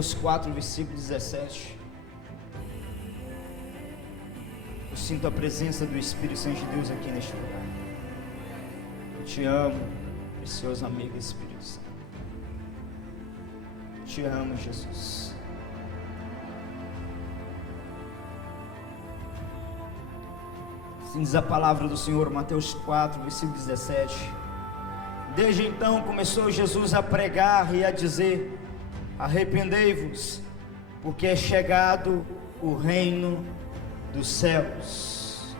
Mateus 4, versículo 17. Eu sinto a presença do Espírito Santo de Deus aqui neste lugar. Eu te amo, precioso amigo Espírito Santo. Eu te amo, Jesus. Assim diz a palavra do Senhor, Mateus 4, versículo 17. Desde então começou Jesus a pregar e a dizer: arrependei-vos, porque é chegado o reino dos céus.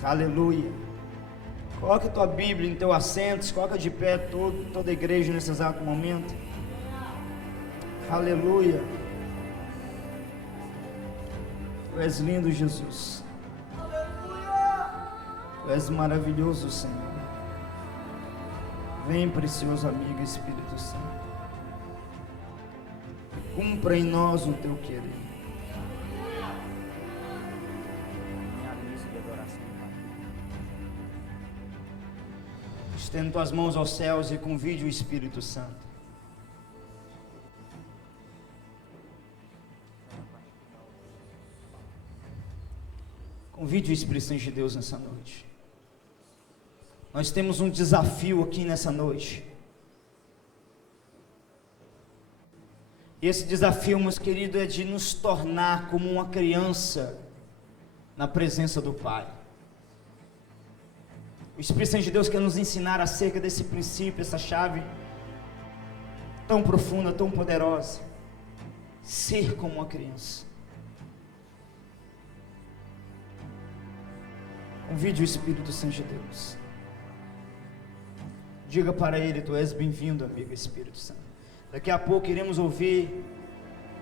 Aleluia. Coloca tua Bíblia em teu assento, coloca de pé toda a igreja nesse exato momento. Aleluia. Tu és lindo, Jesus. Tu és maravilhoso, Senhor. Vem, precioso amigo Espírito Santo. Cumpra em nós o teu querer. Minha missa de adoração. Estenda tuas mãos aos céus e convide o Espírito Santo. Convide o Espírito Santo de Deus nessa noite. Nós temos um desafio aqui nessa noite. Esse desafio, meus queridos, é de nos tornar como uma criança na presença do Pai. O Espírito Santo de Deus quer nos ensinar acerca desse princípio, essa chave tão profunda, tão poderosa. Ser como uma criança. Convide o Espírito Santo de Deus. Diga para Ele: tu és bem-vindo, amigo Espírito Santo. Daqui a pouco iremos ouvir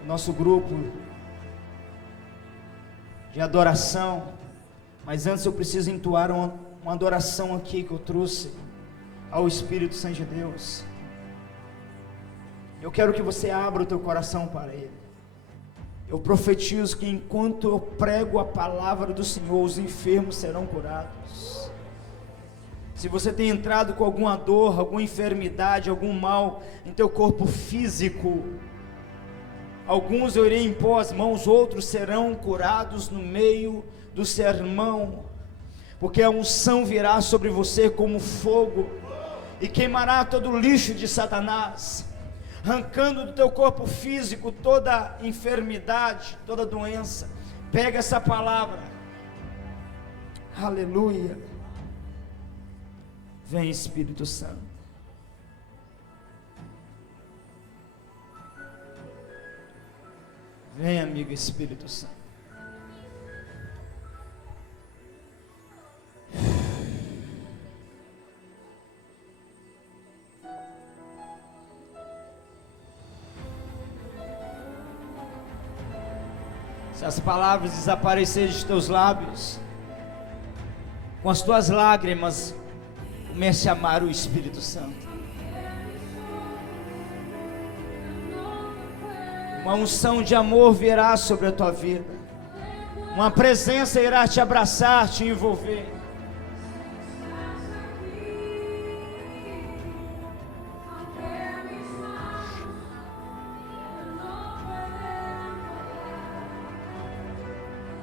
o nosso grupo de adoração. Mas antes eu preciso entoar uma adoração aqui que eu trouxe ao Espírito Santo de Deus. Eu quero que você abra o teu coração para Ele. Eu profetizo que enquanto eu prego a palavra do Senhor, os enfermos serão curados. Se você tem entrado com alguma dor, alguma enfermidade, algum mal em teu corpo físico, alguns eu irei impor as mãos, outros serão curados no meio do sermão, porque a unção virá sobre você como fogo, e queimará todo o lixo de Satanás, arrancando do teu corpo físico toda enfermidade, toda doença. Pega essa palavra. Aleluia. Vem, Espírito Santo. Vem, amigo Espírito Santo. Se as palavras desaparecerem de teus lábios, com as tuas lágrimas, comece a amar o Espírito Santo. Uma unção de amor virá sobre a tua vida. Uma presença irá te abraçar, te envolver.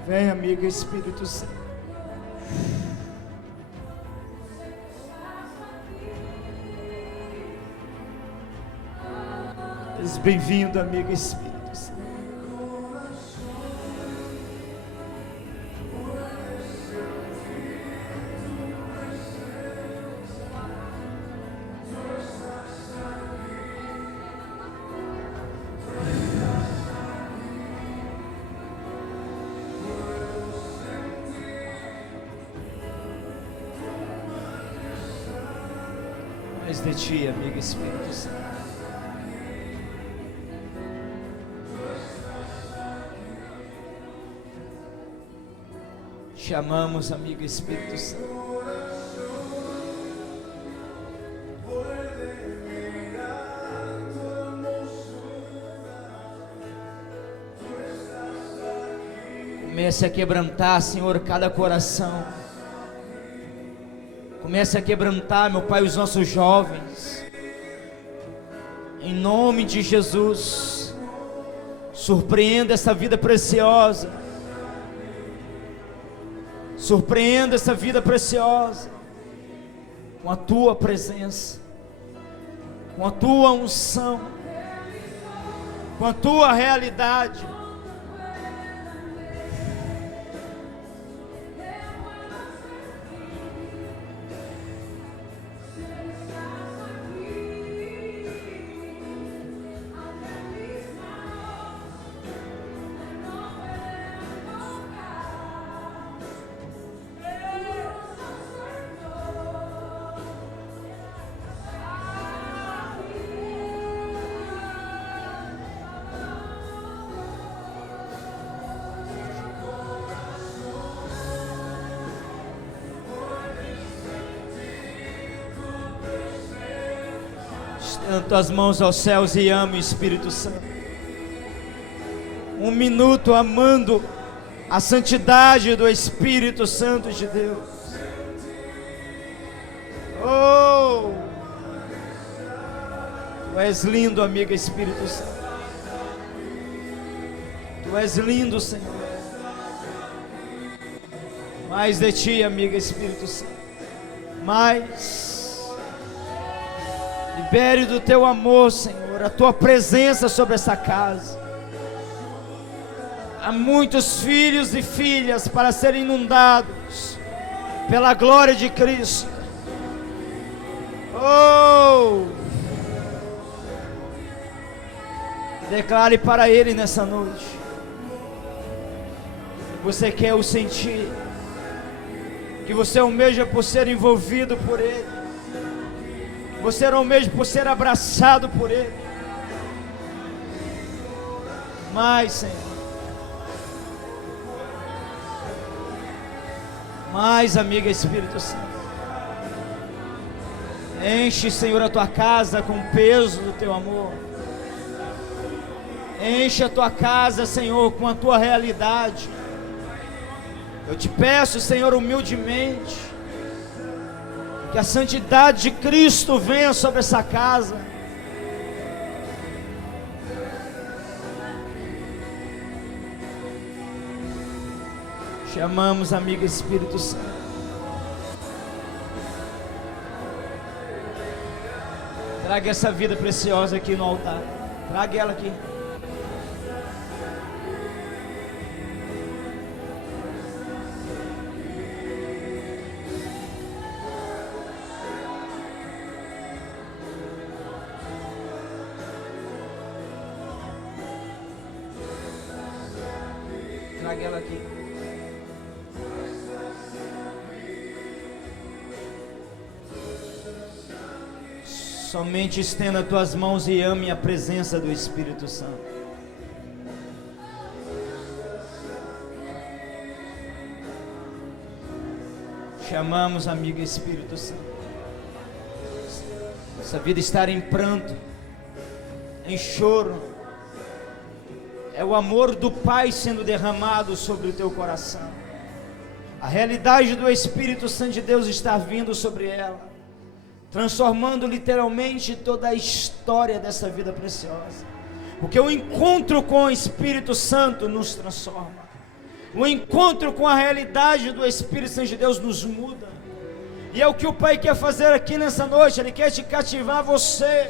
Vem, amigo Espírito Santo. Bem-vindo, amigo Espírito Santo. Mais de ti, amigo Espírito Santo. Te amamos, amigo Espírito Santo. Comece a quebrantar, Senhor, cada coração. Comece a quebrantar, meu Pai, os nossos jovens. Em nome de Jesus. Surpreenda essa vida preciosa. Surpreenda essa vida preciosa com a tua presença, com a tua unção, com a tua realidade. Estenda tuas mãos aos céus e ame o Espírito Santo. Um minuto amando a santidade do Espírito Santo de Deus. Oh, tu és lindo, amiga Espírito Santo. Tu és lindo, Senhor. Mais de ti, amiga Espírito Santo. Mais. Libere do teu amor, Senhor, a tua presença sobre essa casa. Há muitos filhos e filhas para serem inundados pela glória de Cristo. Oh! Declare para Ele nessa noite. Você quer o sentir, que você almeja por ser envolvido por Ele. Você almeja por ser abraçado por Ele. Mais, Senhor. Mais, amiga Espírito Santo. Enche, Senhor, a tua casa com o peso do teu amor. Enche a tua casa, Senhor, com a tua realidade. Eu te peço, Senhor, humildemente, que a santidade de Cristo venha sobre essa casa. Te amamos, amiga Espírito Santo. Traga essa vida preciosa aqui no altar. Traga ela aqui. Traga ela aqui. Somente estenda tuas mãos e ame a presença do Espírito Santo. Chamamos, amiga Espírito Santo. Essa vida estar em pranto, em choro, é o amor do Pai sendo derramado sobre o teu coração. A realidade do Espírito Santo de Deus está vindo sobre ela, transformando literalmente toda a história dessa vida preciosa. Porque o encontro com o Espírito Santo nos transforma. O encontro com a realidade do Espírito Santo de Deus nos muda. E é o que o Pai quer fazer aqui nessa noite. Ele quer te cativar você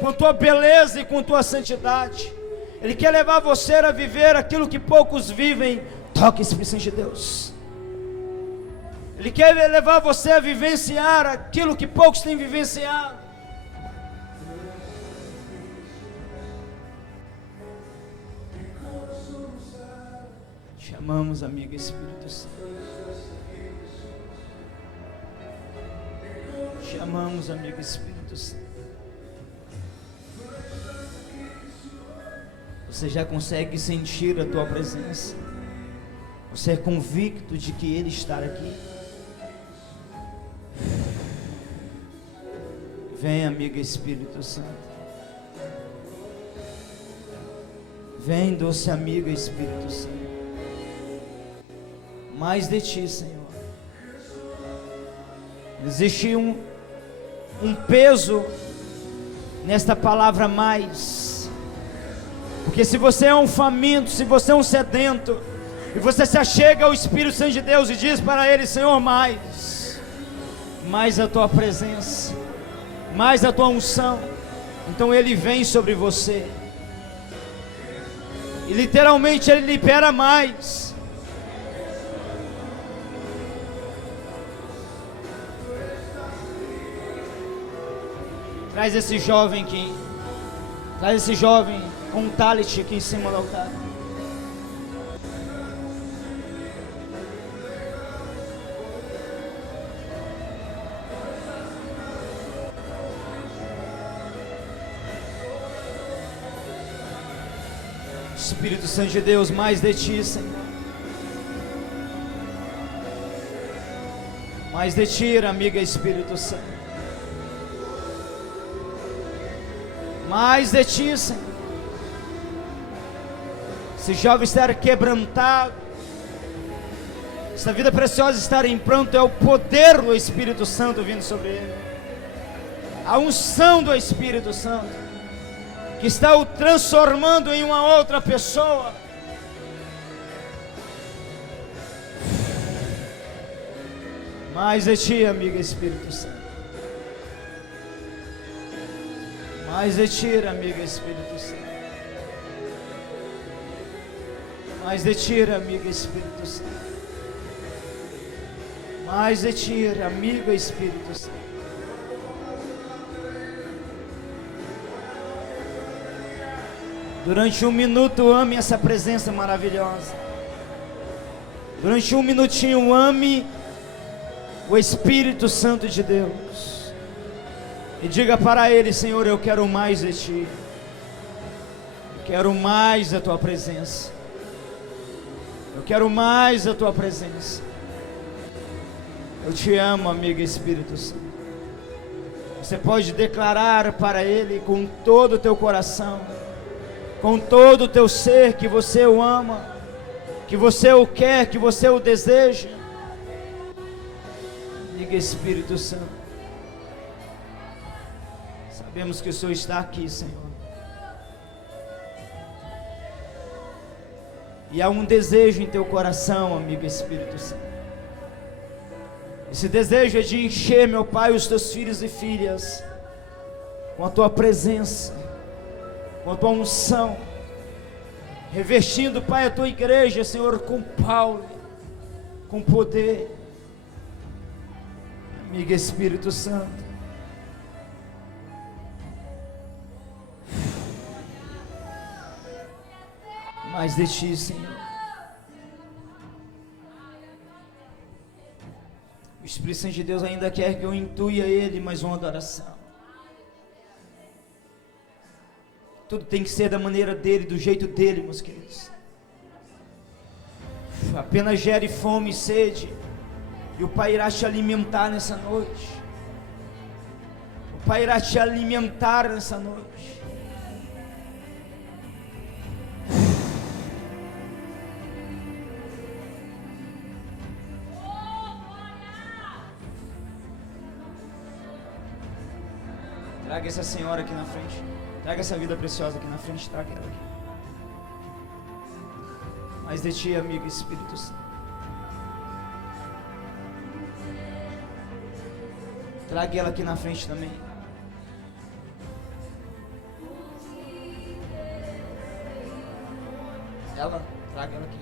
com tua beleza e com tua santidade. Ele quer levar você a viver aquilo que poucos vivem. Toque, Espírito Santo de Deus. Ele quer levar você a vivenciar aquilo que poucos têm vivenciado. Chamamos, amiga Espírito Santo. Chamamos, amigo Espírito Santo. Você já consegue sentir a tua presença. Você é convicto de que Ele está aqui. Vem, amiga Espírito Santo. Vem, doce amiga Espírito Santo. Mais de ti, Senhor. Existe um peso nesta palavra mais. Porque se você é um faminto, se você é um sedento, e você se achega ao Espírito Santo de Deus e diz para Ele: Senhor, mais a tua presença, mais a tua unção, então Ele vem sobre você, e literalmente Ele libera mais. Traz esse jovem aqui, traz esse jovem com um talit aqui em cima do altar. Espírito Santo de Deus, mais de ti, Senhor. Mais de ti, amiga Espírito Santo. Mais de ti, Senhor. Esse jovem estar quebrantado, essa vida preciosa estar em pranto, é o poder do Espírito Santo vindo sobre ele. A unção do Espírito Santo que está o transformando em uma outra pessoa. Mais de ti, amiga Espírito Santo. Mais de ti, amiga Espírito Santo. Mais de ti, amiga Espírito Santo. Mais de ti, amiga Espírito Santo. Durante um minuto, ame essa presença maravilhosa. Durante um minutinho, ame o Espírito Santo de Deus. E diga para Ele: Senhor, eu quero mais de Ti. Eu quero mais da Tua presença. Eu quero mais da Tua presença. Eu te amo, amiga Espírito Santo. Você pode declarar para Ele com todo o teu coração, com todo o teu ser, que você o ama, que você o quer, que você o deseja. Amiga Espírito Santo, sabemos que o Senhor está aqui, Senhor. E há um desejo em teu coração, amigo Espírito Santo. Esse desejo é de encher, meu Pai, os teus filhos e filhas com a tua presença, com a tua unção, revestindo, Pai, a tua igreja, Senhor, com Paulo, com poder. Amigo Espírito Santo, mais de Ti, Senhor. O Espírito Santo de Deus ainda quer que eu intue a Ele mais uma adoração. Tudo tem que ser da maneira dEle, do jeito dEle, meus queridos. Apenas gere fome e sede, e o Pai irá te alimentar nessa noite. O Pai irá te alimentar nessa noite. Traga essa senhora aqui na frente. Traga essa vida preciosa aqui na frente. Traga ela aqui. Mais de Ti, amigo Espírito Santo. Traga ela aqui na frente também. Ela, traga ela aqui.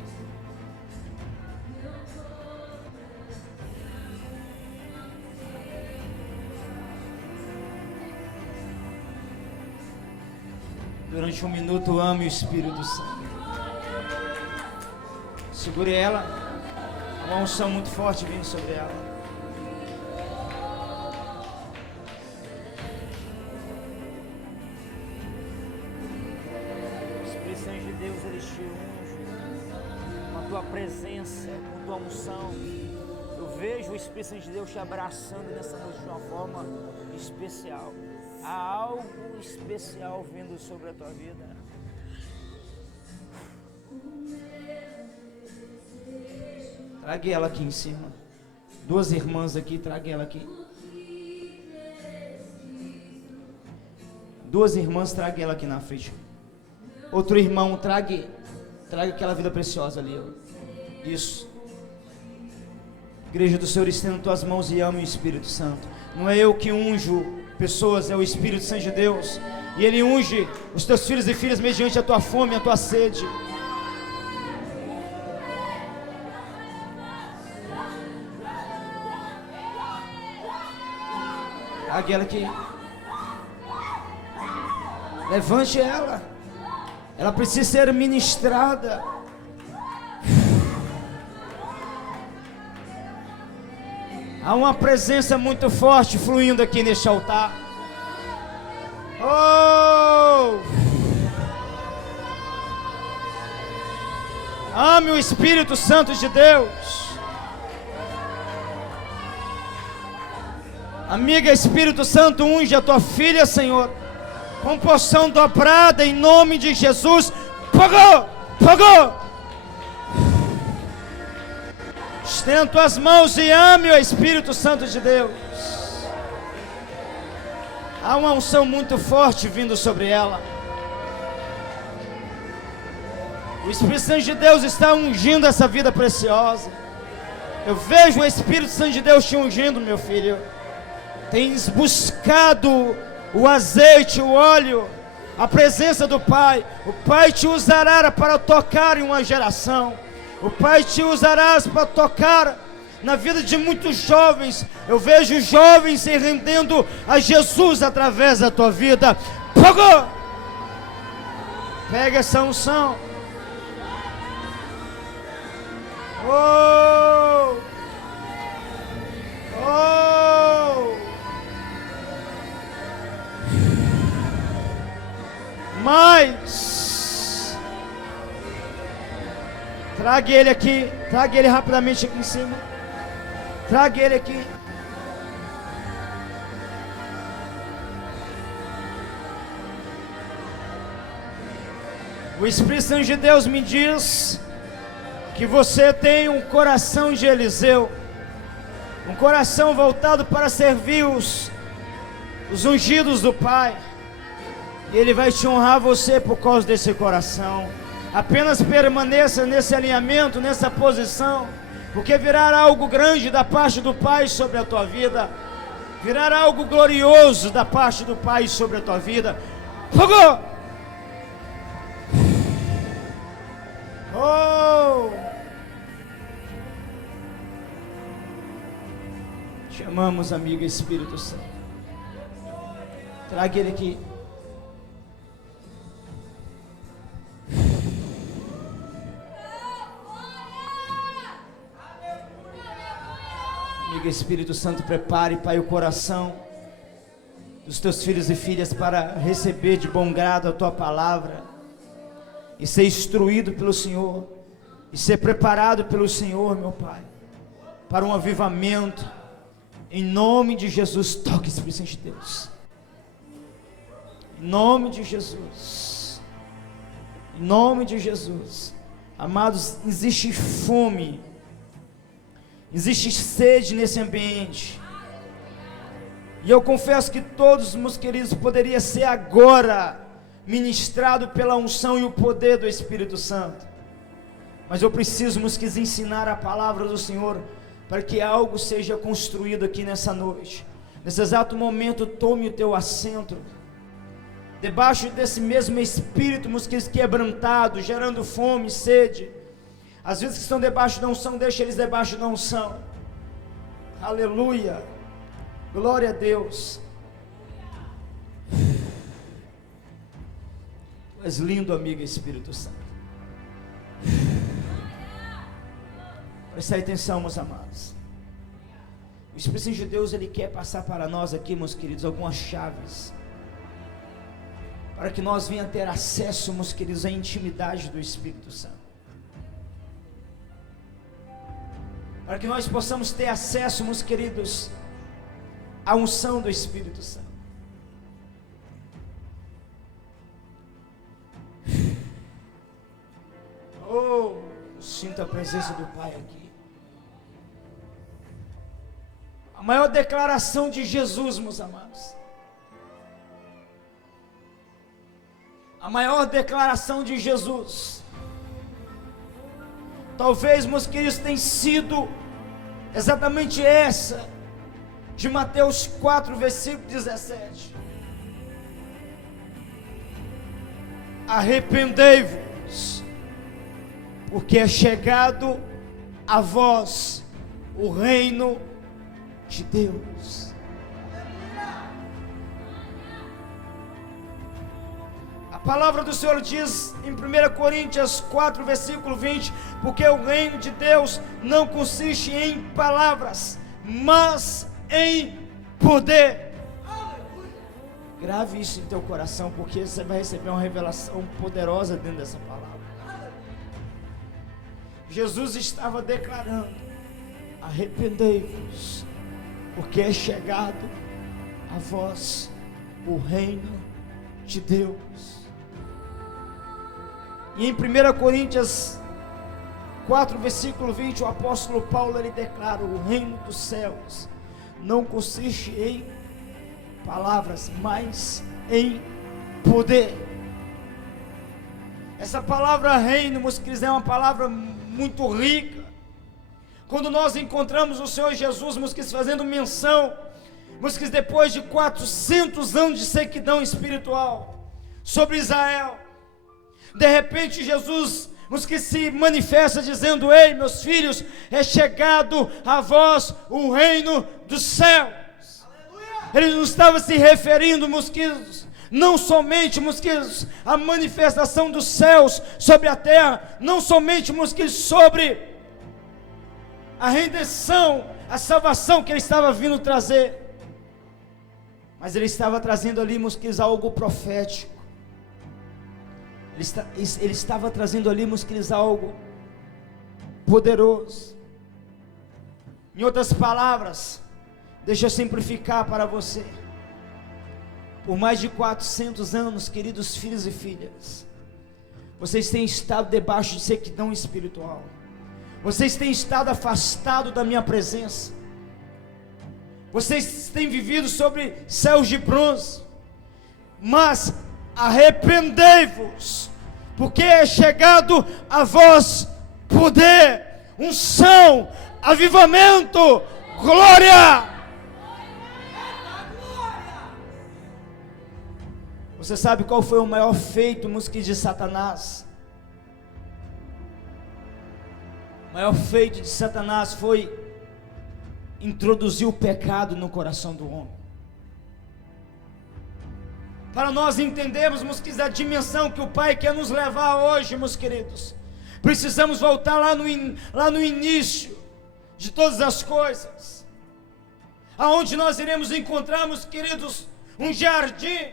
Durante um minuto, ame o Espírito Santo. Segure ela. Há uma unção muito forte vindo sobre ela. O Espírito Santo de Deus, Ele te unge com a tua presença, com a tua unção. Eu vejo o Espírito Santo de Deus te abraçando nessa noite de uma forma especial. Há algo especial vindo sobre a tua vida. Traga ela aqui em cima. Duas irmãs aqui, traga ela aqui. Duas irmãs, traga ela aqui na frente. Outro irmão, traga aquela vida preciosa ali. Isso. Igreja do Senhor, estenda tuas mãos e ame o Espírito Santo. Não é eu que unjo pessoas, é o Espírito Santo de Deus. E Ele unge os teus filhos e filhas mediante a tua fome, a tua sede. Traga ela aqui. Levante ela. Ela precisa ser ministrada. Há uma presença muito forte fluindo aqui neste altar. Oh! Ame o Espírito Santo de Deus. Amiga, Espírito Santo, unge a tua filha, Senhor, com porção dobrada em nome de Jesus. Fogo! Estenda tuas mãos e ame o Espírito Santo de Deus. Há uma unção muito forte vindo sobre ela. O Espírito Santo de Deus está ungindo essa vida preciosa. Eu vejo o Espírito Santo de Deus te ungindo, meu filho. Tens buscado o azeite, o óleo, a presença do Pai. O Pai te usará para tocar em uma geração. O Pai te usará para tocar na vida de muitos jovens. Eu vejo jovens se rendendo a Jesus através da tua vida. Fogo! Pega essa unção. Oh! Oh! Mais! Traga ele aqui. Traga ele rapidamente aqui em cima. Traga ele aqui. O Espírito Santo de Deus me diz que você tem um coração de Eliseu, um coração voltado para servir os ungidos do Pai. E Ele vai te honrar você por causa desse coração. Apenas permaneça nesse alinhamento, nessa posição, porque virá algo grande da parte do Pai sobre a tua vida. Virá algo glorioso da parte do Pai sobre a tua vida. Fogo! Oh! Chamamos, amigo Espírito Santo. Traga ele aqui. Amigo Espírito Santo, prepare, Pai, o coração dos teus filhos e filhas para receber de bom grado a tua palavra e ser instruído pelo Senhor e ser preparado pelo Senhor, meu Pai, para um avivamento. Em nome de Jesus, toque, Espírito Santo de Deus. Em nome de Jesus. Em nome de Jesus. Amados, existe fome, existe sede nesse ambiente. E eu confesso que todos, meus queridos, poderia ser agora ministrado pela unção e o poder do Espírito Santo. Mas eu preciso, meus queridos, ensinar a palavra do Senhor para que algo seja construído aqui nessa noite. Nesse exato momento, tome o teu assento, debaixo desse mesmo Espírito, meus queridos, quebrantado, gerando fome e sede. Às vezes que estão debaixo da unção, deixa eles debaixo da unção. Aleluia, glória a Deus. Tu és lindo, amigo Espírito Santo. Preste atenção, meus amados. O Espírito Santo de Deus, Ele quer passar para nós aqui, meus queridos, algumas chaves, para que nós venhamos ter acesso, meus queridos, à intimidade do Espírito Santo, para que nós possamos ter acesso, meus queridos, à unção do Espírito Santo. Oh, sinto a presença do Pai aqui. A maior declaração de Jesus, meus amados, A maior declaração de Jesus, talvez, meus queridos, tenha sido exatamente essa, de Mateus 4, versículo 17. Arrependei-vos, porque é chegado a vós o reino de Deus. A palavra do Senhor diz em 1 Coríntios 4, versículo 20, porque o reino de Deus não consiste em palavras, mas em poder. Grave isso em teu coração, porque você vai receber uma revelação poderosa dentro dessa palavra. Jesus estava declarando: arrependei-vos, porque é chegado a vós o reino de Deus. E em 1 Coríntios 4, versículo 20, o apóstolo Paulo, ele declara: o reino dos céus não consiste em palavras, mas em poder. Essa palavra reino, meus queridos, é uma palavra muito rica. Quando nós encontramos o Senhor Jesus, meus queridos, fazendo menção, meus queridos, depois de 400 anos de sequidão espiritual sobre Israel, de repente Jesus, os que se manifesta dizendo: ei, meus filhos, é chegado a vós o reino dos céus. Ele não estava se referindo, meus queridos, não somente, meus queridos, a manifestação dos céus sobre a terra, não somente, meus queridos, sobre a redenção, a salvação que ele estava vindo trazer, mas ele estava trazendo ali, meus queridos, algo profético. Ele estava trazendo ali, meus queridos, algo poderoso. Em outras palavras, deixa eu simplificar para você. Por mais de 400 anos, queridos filhos e filhas, vocês têm estado debaixo de sequidão espiritual. Vocês têm estado afastados da minha presença. Vocês têm vivido sobre céus de bronze. Mas arrependei-vos, porque é chegado a vós poder, unção, avivamento, glória. Você sabe qual foi o maior feito, meus queridos, de Satanás? O maior feito de Satanás foi introduzir o pecado no coração do homem. Para nós entendermos, meus queridos, a dimensão que o Pai quer nos levar hoje, meus queridos, precisamos voltar lá no início de todas as coisas, aonde nós iremos encontrar, meus queridos, um jardim,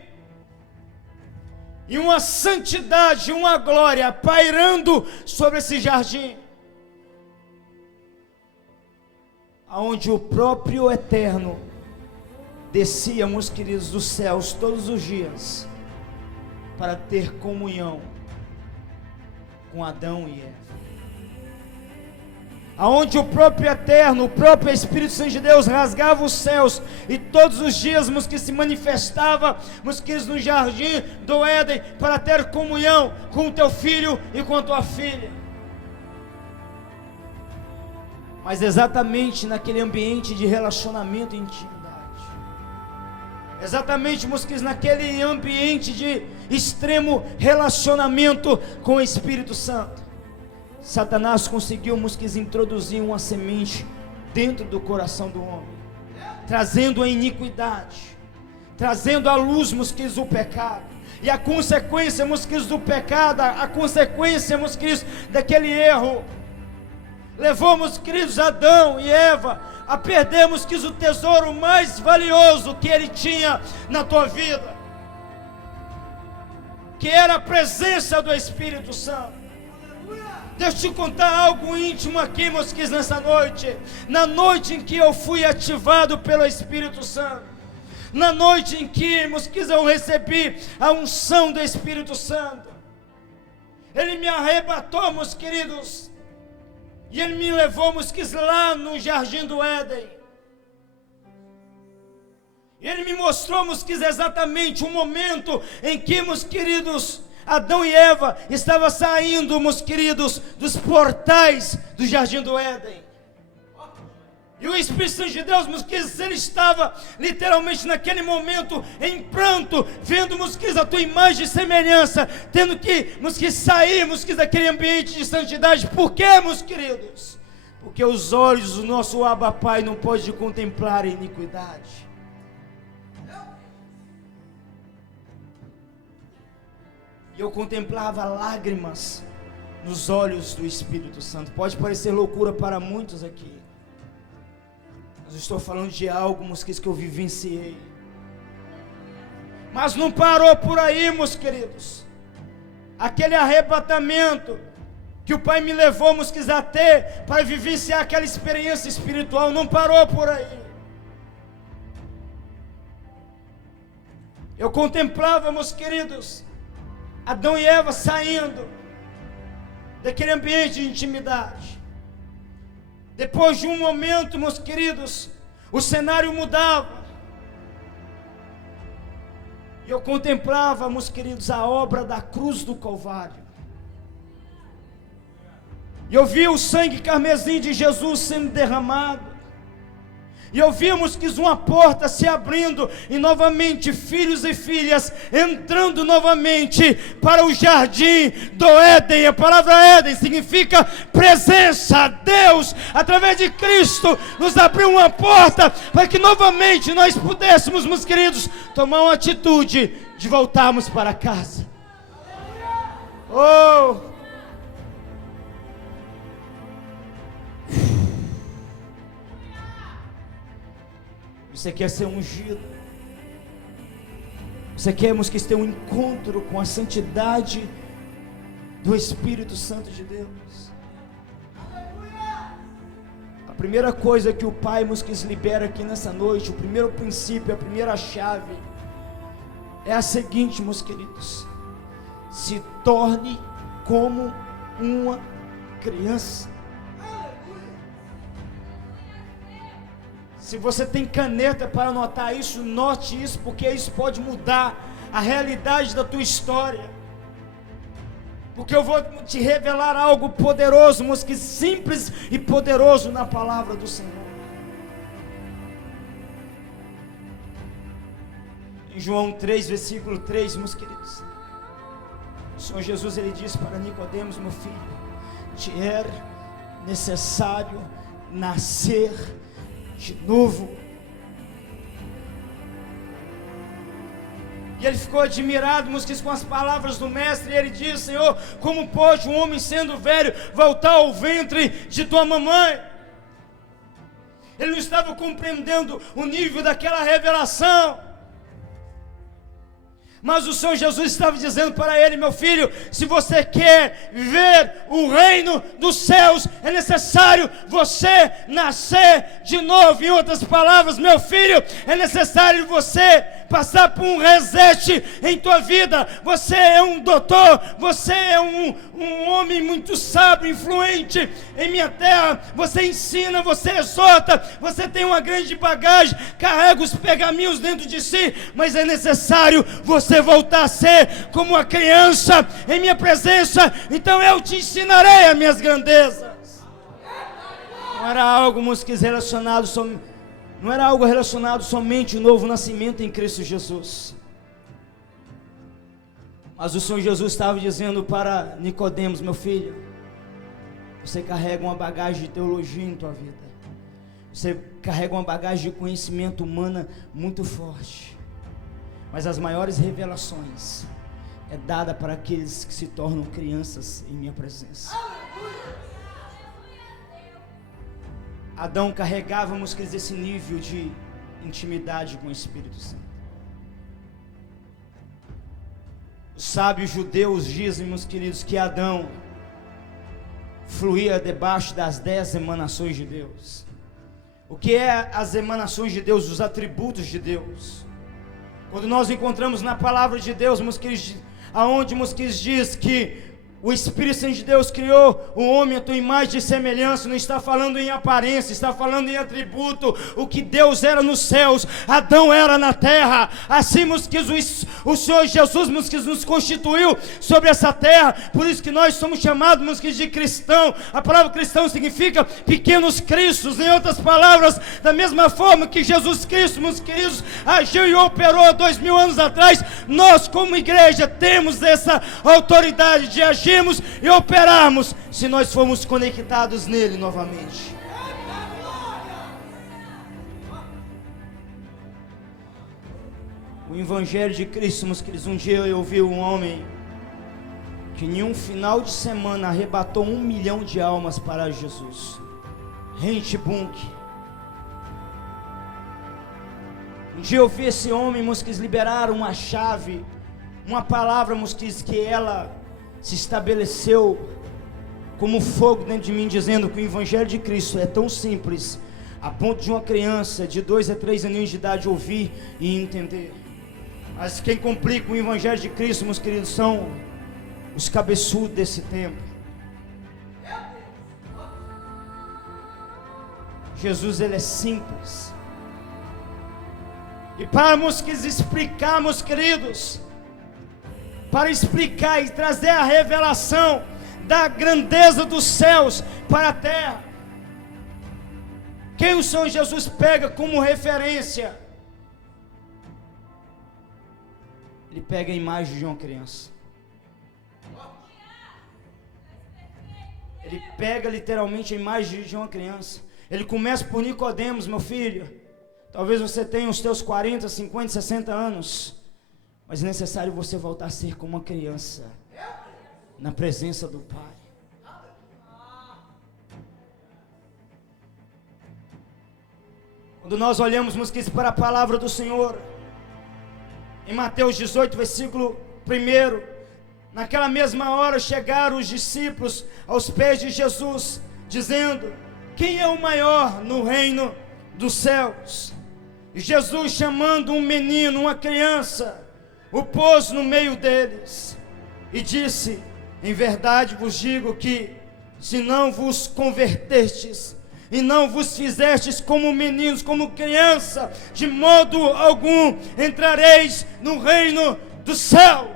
e uma santidade, uma glória pairando sobre esse jardim, aonde o próprio Eterno descia, meus queridos, dos céus todos os dias para ter comunhão com Adão e Eva. Aonde o próprio Eterno, o próprio Espírito Santo de Deus rasgava os céus e todos os dias, meus queridos, se manifestava, meus queridos, no jardim do Éden para ter comunhão com o teu filho e com a tua filha. Mas exatamente naquele ambiente de relacionamento íntimo, exatamente, meus queridos, naquele ambiente de extremo relacionamento com o Espírito Santo, Satanás conseguiu, meus queridos, introduzir uma semente dentro do coração do homem, trazendo a iniquidade, trazendo à luz, meus queridos, o pecado. E a consequência, meus queridos, do pecado, a consequência, meus queridos, daquele erro, levou, meus queridos, Adão e Eva a perdermos, queridos, o tesouro mais valioso que ele tinha na tua vida, que era a presença do Espírito Santo. Deixa eu te contar algo íntimo aqui, meus queridos, nessa noite. Na noite em que eu fui ativado pelo Espírito Santo, na noite em que, meus queridos, eu recebi a unção do Espírito Santo, ele me arrebatou, meus queridos, e ele me levou, meus queridos, lá no jardim do Éden. Ele me mostrou, meus queridos, exatamente o momento em que, meus queridos, Adão e Eva estavam saindo, meus queridos, dos portais do Jardim do Éden. E o Espírito Santo de Deus, meus queridos, ele estava literalmente naquele momento em pranto, vendo, meus queridos, a tua imagem e semelhança, tendo que, meus queridos, sair, meus queridos, daquele ambiente de santidade. Por quê, meus queridos? Porque os olhos do nosso Abba Pai não podem contemplar a iniquidade. E eu contemplava lágrimas nos olhos do Espírito Santo. Pode parecer loucura para muitos aqui, mas eu estou falando de algo, meus queridos, que eu vivenciei. Mas não parou por aí, meus queridos. Aquele arrebatamento que o Pai me levou, meus queridos, a ter, para vivenciar aquela experiência espiritual, não parou por aí. Eu contemplava, meus queridos, Adão e Eva saindo daquele ambiente de intimidade. Depois de um momento, meus queridos, o cenário mudava. E eu contemplava, meus queridos, a obra da cruz do Calvário. E eu via o sangue carmesim de Jesus sendo derramado. E ouvimos que uma porta se abrindo, e novamente filhos e filhas entrando novamente para o jardim do Éden. A palavra Éden significa presença. Deus, através de Cristo, nos abriu uma porta para que novamente nós pudéssemos, meus queridos, tomar uma atitude de voltarmos para casa. Oh! Você quer ser ungido? Você quer, meus queridos, ter um encontro com a santidade do Espírito Santo de Deus? A primeira coisa que o Pai, meus queridos, libera aqui nessa noite, o primeiro princípio, a primeira chave, é a seguinte, meus queridos: se torne como uma criança. Se você tem caneta para anotar isso, note isso, porque isso pode mudar a realidade da tua história. Porque eu vou te revelar algo poderoso, mas que simples e poderoso na palavra do Senhor. Em João 3, versículo 3, meus queridos, o Senhor Jesus, ele disse para Nicodemos: meu filho, te era necessário nascer de novo. E ele ficou admirado, meus queridos, com as palavras do mestre. E ele disse: Senhor, como pode um homem sendo velho voltar ao ventre de tua mamãe? Ele não estava compreendendo o nível daquela revelação. Mas o Senhor Jesus estava dizendo para ele: meu filho, se você quer ver o reino dos céus, é necessário você nascer de novo. Em outras palavras, meu filho, é necessário você passar por um reset em tua vida. Você é um doutor, você é um homem muito sábio, influente em minha terra. Você ensina, você exorta, você tem uma grande bagagem, carrega os pergaminhos dentro de si, mas é necessário você voltar a ser como uma criança em minha presença. Então eu te ensinarei as minhas grandezas. Não era algo, meus queridos, relacionado não era algo relacionado somente ao novo nascimento em Cristo Jesus. Mas o Senhor Jesus estava dizendo para Nicodemos: meu filho, você carrega uma bagagem de teologia em tua vida. Você carrega uma bagagem de conhecimento humano muito forte. Mas as maiores revelações é dada para aqueles que se tornam crianças em minha presença. Adão carregava, meus queridos, esse nível de intimidade com o Espírito Santo. Os sábios judeus dizem, meus queridos, que Adão fluía debaixo das 10 emanações de Deus. O que é as emanações de Deus? Os atributos de Deus. Quando nós encontramos na palavra de Deus, meus queridos, aonde, meus queridos, diz que o Espírito Santo de Deus criou o homem à tua imagem e semelhança. Não está falando em aparência, está falando em atributo. O que Deus era nos céus, Adão era na terra. Assim que o Senhor Jesus que nos constituiu sobre essa terra. Por isso que nós somos chamados de cristão. A palavra cristão significa pequenos cristos. Em outras palavras, da mesma forma que Jesus Cristo, meus queridos, agiu e operou há 2000 anos atrás, nós como igreja temos essa autoridade de agirmos e operarmos, se nós formos conectados nele novamente. O Evangelho de Cristo, meus queridos, um dia eu ouvi um homem que em um final de semana arrebatou 1 milhão de almas para Jesus. Reinhard Bonnke. Um dia eu vi esse homem, meus queridos, liberar uma chave, uma palavra, meus queridos, que ela se estabeleceu como fogo dentro de mim, dizendo que o Evangelho de Cristo é tão simples, a ponto de uma criança de 2 a 3 aninhos de idade ouvir e entender. Mas quem complica o Evangelho de Cristo, meus queridos, são os cabeçudos desse tempo. Jesus, ele é simples. E para, meus queridos, explicar, meus queridos, para explicar e trazer a revelação da grandeza dos céus para a terra, quem o Senhor Jesus pega como referência? Ele pega a imagem de uma criança. Ele pega literalmente a imagem de uma criança. Ele começa por Nicodemos, meu filho. Talvez você tenha os teus 40, 50, 60 anos, mas é necessário você voltar a ser como uma criança, na presença do Pai. Quando nós olhamos, meus queridos, para a palavra do Senhor, em Mateus 18, versículo 1, naquela mesma hora chegaram os discípulos aos pés de Jesus, dizendo: quem é o maior no reino dos céus? E Jesus, chamando um menino, uma criança, o pôs no meio deles e disse: em verdade vos digo que, se não vos convertestes e não vos fizestes como meninos, como criança, de modo algum entrareis no reino dos céus.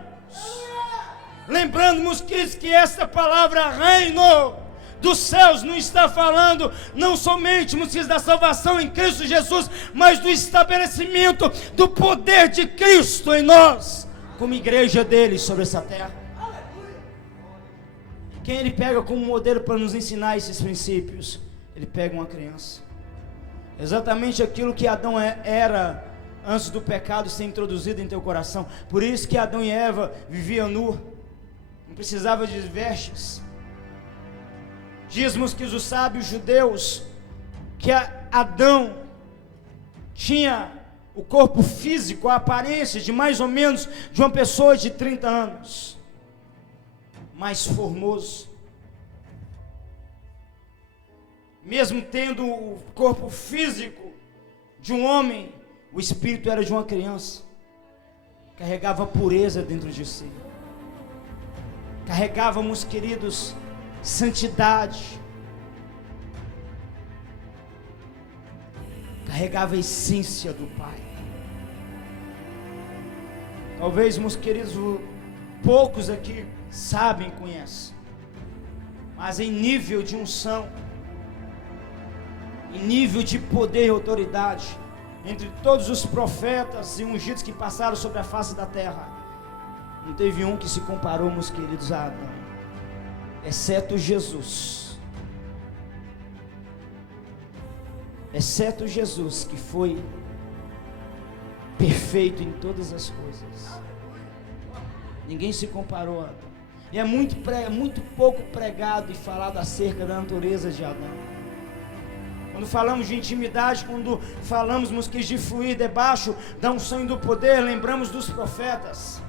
Lembrando-nos que esta palavra reino dos céus não está falando não somente da salvação em Cristo Jesus, mas do estabelecimento do poder de Cristo em nós, como igreja dele sobre essa terra. Quem ele pega como modelo para nos ensinar esses princípios? Ele pega uma criança. Exatamente aquilo que Adão era antes do pecado ser introduzido em teu coração. Por isso que Adão e Eva viviam nu, não precisava de vestes. Diz-nos que os sábios judeus que Adão tinha o corpo físico, a aparência de mais ou menos de uma pessoa de 30 anos, mais formoso. Mesmo tendo o corpo físico de um homem, o espírito era de uma criança. Carregava pureza dentro de si. Carregávamos, queridos, santidade. Carregava a essência do Pai. Talvez, meus queridos, poucos aqui sabem, conhecem, mas em nível de unção, em nível de poder e autoridade, entre todos os profetas e ungidos que passaram sobre a face da terra, não teve um que se comparou, meus queridos, a Adão, exceto Jesus. Exceto Jesus, que foi perfeito em todas as coisas. Ninguém se comparou a Adão. E é muito pouco pregado e falado acerca da natureza de Adão. Quando falamos de intimidade, quando falamos, meus queridos, de fluir debaixo da unção e do poder, lembramos dos profetas.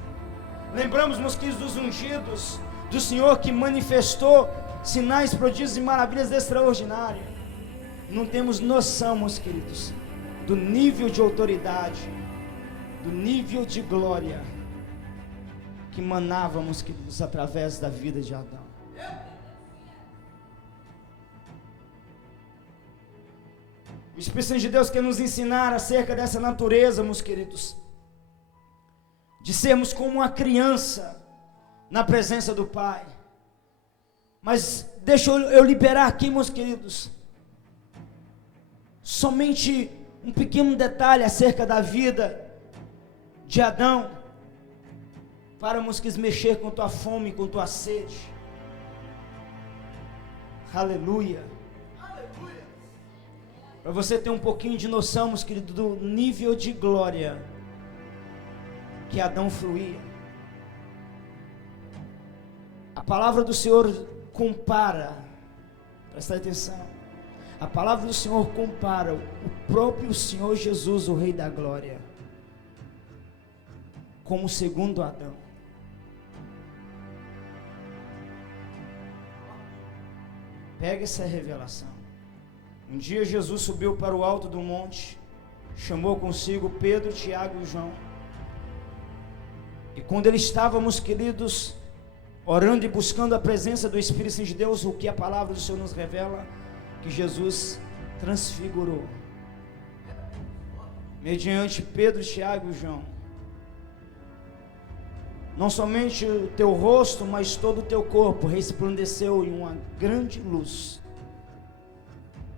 Lembramos, meus queridos, dos ungidos, do Senhor que manifestou sinais, prodígios e maravilhas extraordinárias. Não temos noção, meus queridos, do nível de autoridade, do nível de glória que manávamos através da vida de Adão. O Espírito Santo de Deus quer nos ensinar acerca dessa natureza, meus queridos, de sermos como uma criança na presença do Pai. Mas deixa eu liberar aqui, meus queridos, somente um pequeno detalhe acerca da vida de Adão, para mexer com tua fome, com tua sede. Aleluia. Para você ter um pouquinho de noção, meus queridos, do nível de glória que Adão fruía. A palavra do Senhor compara, presta atenção, a palavra do Senhor compara o próprio Senhor Jesus, o Rei da Glória, como o segundo Adão. Pega essa revelação. Um dia Jesus subiu para o alto do monte, chamou consigo Pedro, Tiago e João. E quando eles estávamos, queridos, orando e buscando a presença do Espírito Santo de Deus, o que a palavra do Senhor nos revela, que Jesus transfigurou, mediante Pedro, Tiago e João. Não somente o teu rosto, mas todo o teu corpo resplandeceu em uma grande luz,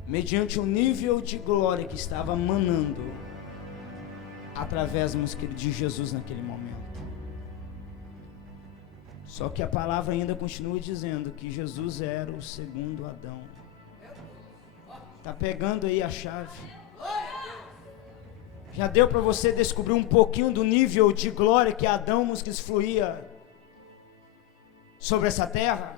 mediante o nível de glória que estava manando através, meus queridos, de Jesus naquele momento. Só que a palavra ainda continua dizendo que Jesus era o segundo Adão. Está pegando aí a chave? Já deu para você descobrir um pouquinho do nível de glória que Adão, meus queridos, fluía sobre essa terra?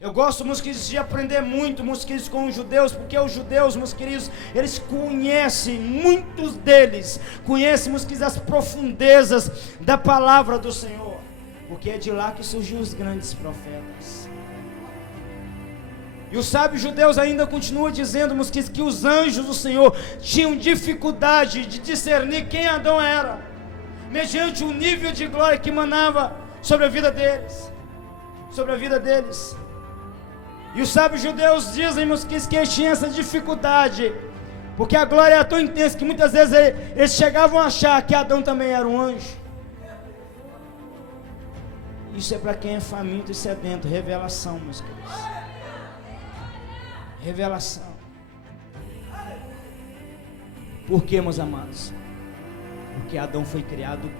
Eu gosto, meus queridos, de aprender muito, meus queridos, com os judeus, porque os judeus, meus queridos, eles conhecem, muitos deles conhecem, meus queridos, as profundezas da palavra do Senhor, porque é de lá que surgiram os grandes profetas. E os sábios judeus ainda continuam dizendo, meus queridos, que os anjos do Senhor tinham dificuldade de discernir quem Adão era, mediante o nível de glória que manava sobre a vida deles, E os sábios judeus dizem, meus queridos, que eles tinham essa dificuldade, porque a glória era tão intensa que muitas vezes eles chegavam a achar que Adão também era um anjo. Isso é para quem é faminto e sedento. Revelação, meus queridos. Revelação. Por quê, meus amados? Porque Adão foi criado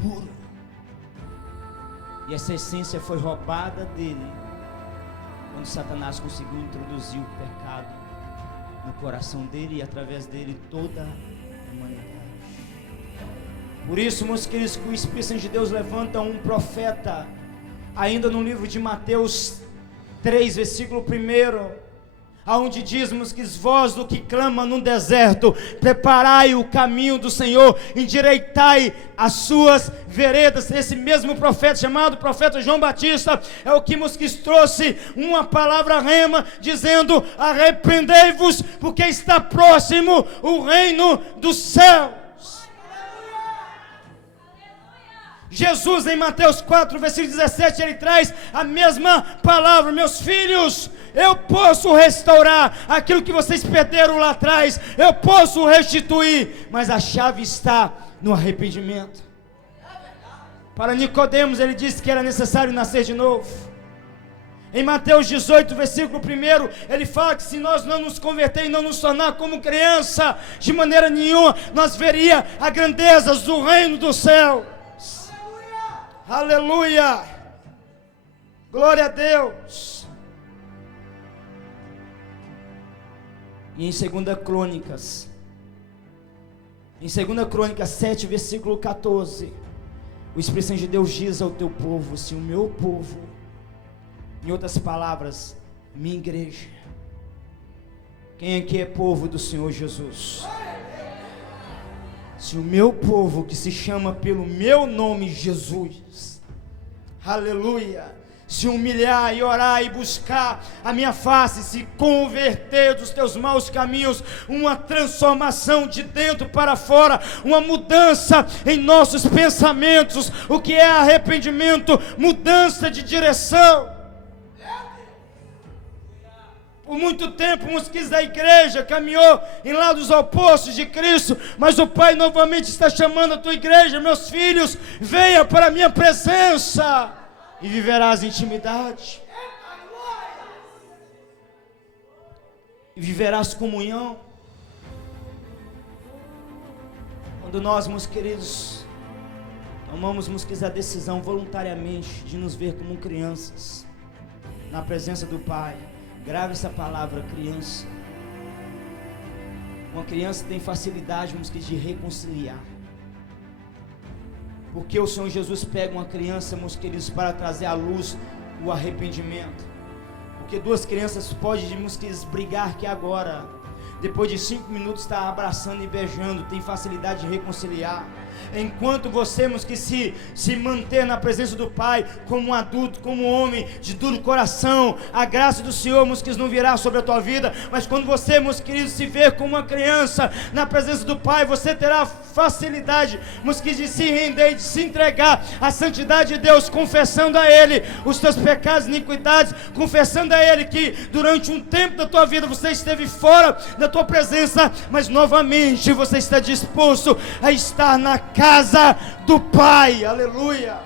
puro. E essa essência foi roubada dele quando Satanás conseguiu introduzir o pecado no coração dele e através dele toda a humanidade. Por isso, meus queridos, que o Espírito Santo de Deus levanta um profeta ainda no livro de Mateus 3, versículo 1, aonde diz, meus queridos, voz do que clama no deserto, preparai o caminho do Senhor, endireitai as suas veredas. Esse mesmo profeta, chamado profeta João Batista, é o que, meus queridos, trouxe uma palavra rema, dizendo, arrependei-vos, porque está próximo o reino dos céus. Jesus, em Mateus 4, versículo 17, ele traz a mesma palavra: meus filhos, eu posso restaurar aquilo que vocês perderam lá atrás, eu posso restituir, mas a chave está no arrependimento. Para Nicodemos, ele disse que era necessário nascer de novo. Em Mateus 18, versículo 1, ele fala que se nós não nos converter e não nos tornar como criança, de maneira nenhuma nós veria a grandeza do reino do céu. Aleluia, glória a Deus. E em 2 Crônicas 7, versículo 14, o Espírito Santo de Deus diz ao teu povo, se o meu povo, em outras palavras, minha igreja, quem aqui é povo do Senhor Jesus? Se o meu povo, que se chama pelo meu nome Jesus, aleluia, se humilhar e orar e buscar a minha face, se converter dos teus maus caminhos, uma transformação de dentro para fora, uma mudança em nossos pensamentos. O que é arrependimento? Mudança de direção. Por muito tempo, muitos da igreja caminhou em lados opostos de Cristo, mas o Pai novamente está chamando a tua igreja: meus filhos, venha para a minha presença e viverás intimidade, e viverás comunhão. Quando nós, meus queridos, tomamos, meus queridos, a decisão voluntariamente de nos ver como crianças na presença do Pai. Grave essa palavra, criança. Uma criança tem facilidade, meus queridos, de reconciliar. Porque o Senhor Jesus pega uma criança, meus queridos, para trazer à luz o arrependimento. Porque duas crianças podem, meus queridos, brigar que agora, depois de 5 minutos, está abraçando e beijando, tem facilidade de reconciliar. Enquanto você, meus queridos, se manter na presença do Pai, como um adulto, como um homem de duro coração, a graça do Senhor, meus queridos, não virá sobre a tua vida. Mas quando você, meus queridos, se ver como uma criança na presença do Pai, você terá facilidade, meus queridos, de se render e de se entregar à santidade de Deus, confessando a Ele os teus pecados e iniquidades, confessando a Ele que durante um tempo da tua vida você esteve fora da tua presença, mas novamente você está disposto a estar na casa do Pai. Aleluia.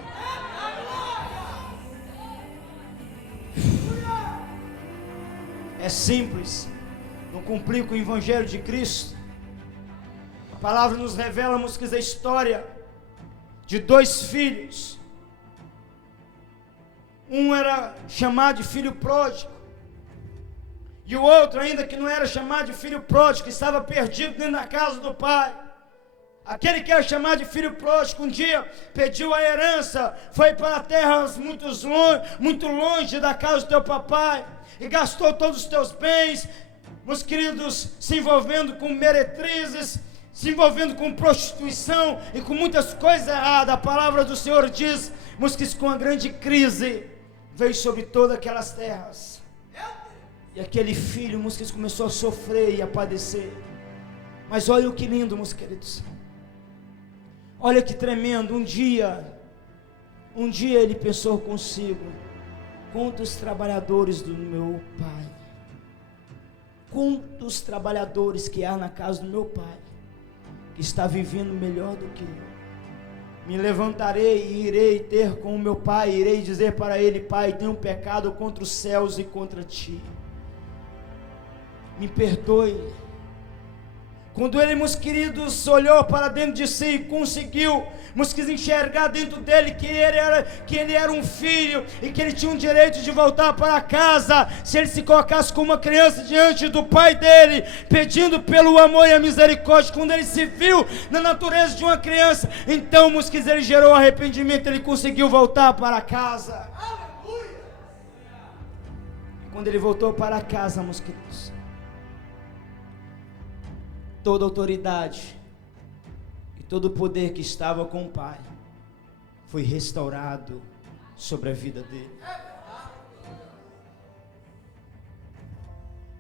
É simples, não cumprir com o Evangelho de Cristo. A palavra nos revela, meus queridos, a história de 2 filhos. Um era chamado de filho pródigo, e o outro, ainda que não era chamado de filho pródigo, estava perdido dentro da casa do pai. Aquele que era chamado de filho pródigo, um dia pediu a herança, foi para terras muito longe da casa do teu papai, e gastou todos os teus bens, meus queridos, se envolvendo com meretrizes, se envolvendo com prostituição e com muitas coisas erradas. A palavra do Senhor diz, meus queridos, com uma grande crise veio sobre todas aquelas terras, e aquele filho, meus queridos, começou a sofrer e a padecer. Mas olha o que lindo, meus queridos, olha que tremendo. Um dia ele pensou consigo: quantos trabalhadores do meu pai, quantos trabalhadores que há na casa do meu pai, que está vivendo melhor do que eu. Me levantarei e irei ter com o meu pai, irei dizer para ele: pai, tenho pecado contra os céus e contra ti, me perdoe. Quando ele, meus queridos, olhou para dentro de si e conseguiu, meus queridos, enxergar dentro dele que ele era um filho e que ele tinha um direito de voltar para casa, se ele se colocasse como uma criança diante do pai dele, pedindo pelo amor e a misericórdia. Quando ele se viu na natureza de uma criança, então, meus queridos, ele gerou arrependimento, ele conseguiu voltar para casa. Aleluia! Quando ele voltou para casa, meus queridos, toda a autoridade e todo o poder que estava com o Pai foi restaurado sobre a vida dele.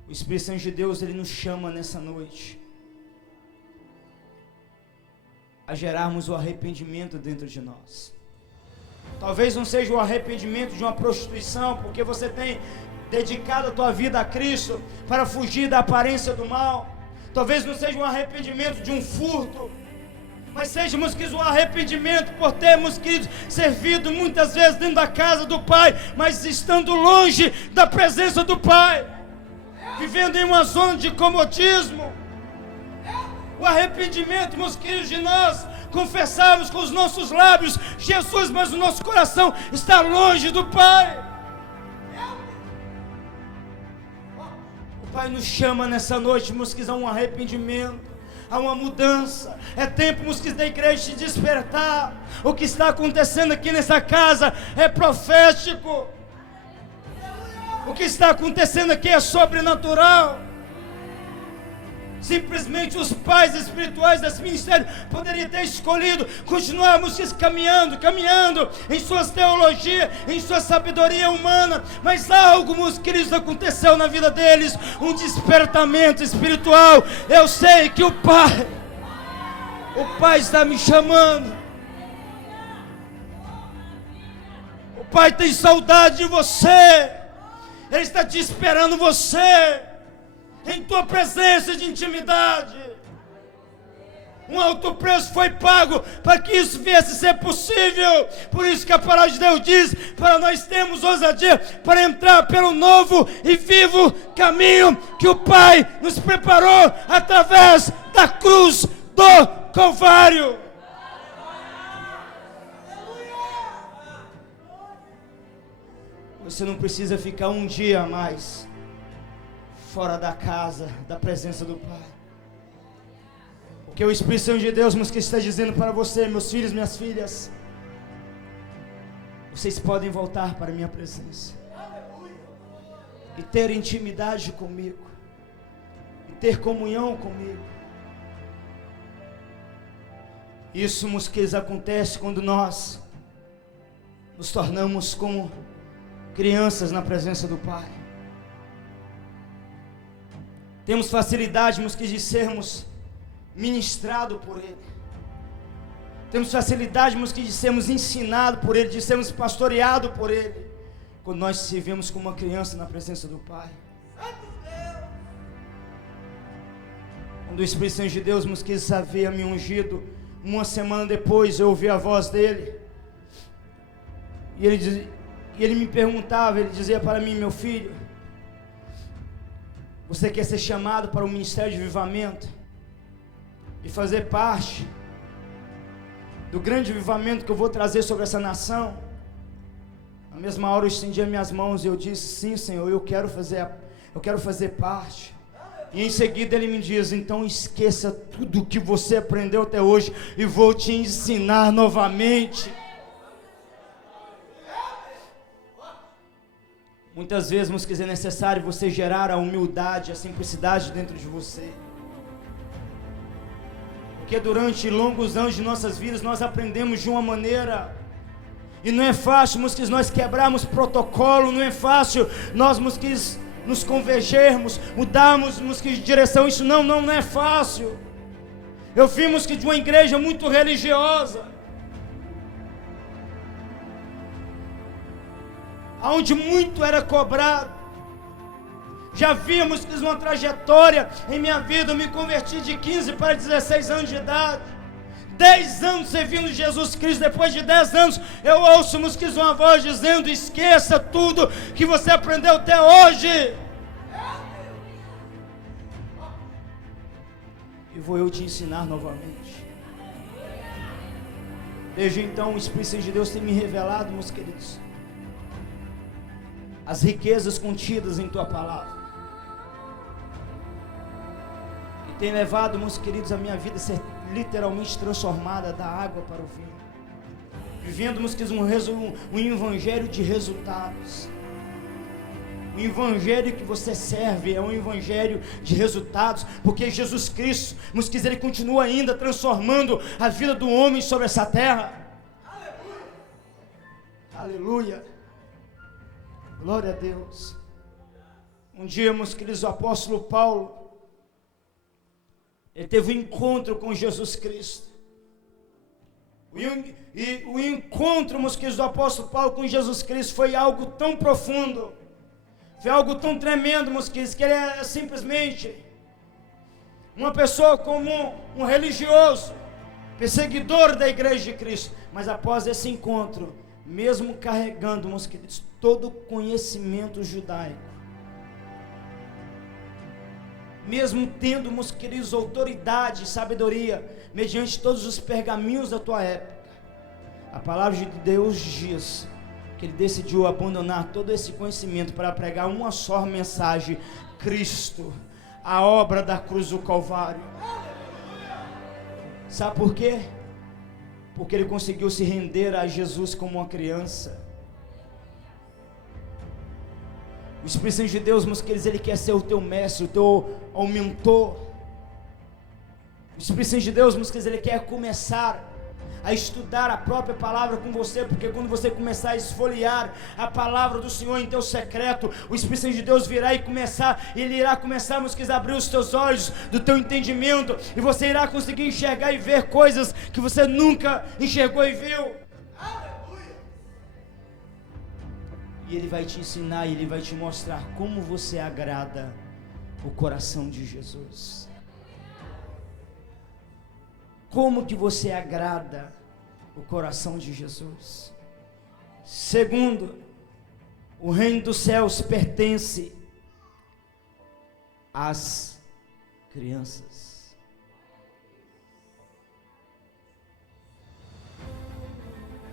O Espírito Santo de Deus, ele nos chama nessa noite a gerarmos o arrependimento dentro de nós. Talvez não seja o arrependimento de uma prostituição, porque você tem dedicado a tua vida a Cristo para fugir da aparência do mal. Talvez não seja um arrependimento de um furto, mas seja, meus queridos, um arrependimento por termos, queridos, servido muitas vezes dentro da casa do Pai, mas estando longe da presença do Pai, vivendo em uma zona de comodismo. O arrependimento, meus queridos, de nós confessarmos com os nossos lábios Jesus, mas o nosso coração está longe do Pai. O Pai nos chama nessa noite, meus queridos, a um arrependimento, a uma mudança. É tempo, meus queridos, da igreja de despertar. O que está acontecendo aqui nessa casa é profético. O que está acontecendo aqui é sobrenatural. Simplesmente os pais espirituais desse ministério poderiam ter escolhido continuarmos caminhando em suas teologias, em sua sabedoria humana, mas algo, meus queridos, aconteceu na vida deles, um despertamento espiritual. Eu sei que o Pai está me chamando. O Pai tem saudade de você. Ele está te esperando você, em tua presença de intimidade. Um alto preço foi pago para que isso viesse a ser possível. Por isso que a palavra de Deus diz, para nós termos ousadia para entrar pelo novo e vivo caminho que o Pai nos preparou através da cruz do Calvário. Você não precisa ficar um dia a mais fora da casa, da presença do Pai. Porque o Espírito Santo de Deus, que está dizendo para você, meus filhos, minhas filhas, vocês podem voltar para a minha presença e ter intimidade comigo, e ter comunhão comigo. Isso, meus queridos, acontece quando nós nos tornamos como crianças na presença do Pai. Temos facilidade, meus queridos, de sermos ministrados por Ele. Temos facilidade, meus queridos, de sermos ensinados por Ele, de sermos pastoreados por Ele, quando nós servimos como uma criança na presença do Pai. Quando o Espírito Santo de Deus, meus queridos, havia me ungido, uma semana depois eu ouvi a voz dele, e ele me perguntava, ele dizia para mim: meu filho, você quer ser chamado para o ministério de avivamento e fazer parte do grande avivamento que eu vou trazer sobre essa nação? Na mesma hora eu estendi as minhas mãos e eu disse: sim, Senhor, eu quero fazer parte. E em seguida ele me diz: então esqueça tudo que você aprendeu até hoje e vou te ensinar novamente. Muitas vezes, meus queridos, é necessário você gerar a humildade, a simplicidade dentro de você. Porque durante longos anos de nossas vidas, nós aprendemos de uma maneira, e não é fácil, meus queridos, nós quebrarmos protocolo, não é fácil nós, meus queridos, nos convergermos, mudarmos, meus queridos, de direção. Isso não é fácil. Eu vi, meus queridos, de uma igreja muito religiosa, onde muito era cobrado. Já vimos que uma trajetória em minha vida. Eu me converti de 15 para 16 anos de idade, 10 anos servindo Jesus Cristo. Depois de 10 anos eu ouço uma voz dizendo: esqueça tudo que você aprendeu até hoje, e vou eu te ensinar novamente. Desde então o Espírito de Deus tem me revelado, meus queridos, as riquezas contidas em tua palavra, e tem levado, meus queridos, a minha vida a ser literalmente transformada da água para o vinho, vivendo, meus queridos, um evangelho de resultados. O evangelho que você serve é um evangelho de resultados, porque Jesus Cristo, meus queridos, Ele continua ainda transformando a vida do homem sobre essa terra. Aleluia! Aleluia! Glória a Deus. Um dia, meus queridos, o apóstolo Paulo, ele teve um encontro com Jesus Cristo. E o encontro, meus queridos, do apóstolo Paulo com Jesus Cristo foi algo tão profundo, foi algo tão tremendo, meus queridos, que ele é simplesmente uma pessoa comum, um religioso, perseguidor da igreja de Cristo. Mas após esse encontro, mesmo carregando, meus queridos, todo o conhecimento judaico, mesmo tendo, meus queridos, autoridade e sabedoria, mediante todos os pergaminhos da tua época, a palavra de Deus diz que ele decidiu abandonar todo esse conhecimento para pregar uma só mensagem: Cristo, a obra da cruz do Calvário. Sabe por quê? Porque ele conseguiu se render a Jesus como uma criança. O Espírito Santo de Deus, meus queridos, ele quer ser o teu mestre, o teu mentor. O Espírito Santo de Deus, meus queridos, ele quer começar a estudar a própria palavra com você, porque quando você começar a esfoliar a palavra do Senhor em teu secreto, o Espírito Santo de Deus virá e ele irá começar, meus queridos, a abrir os teus olhos do teu entendimento, e você irá conseguir enxergar e ver coisas que você nunca enxergou e viu. E ele vai te ensinar, e ele vai te mostrar como você agrada o coração de Jesus. Como que você agrada o coração de Jesus? Segundo, o reino dos céus pertence às crianças.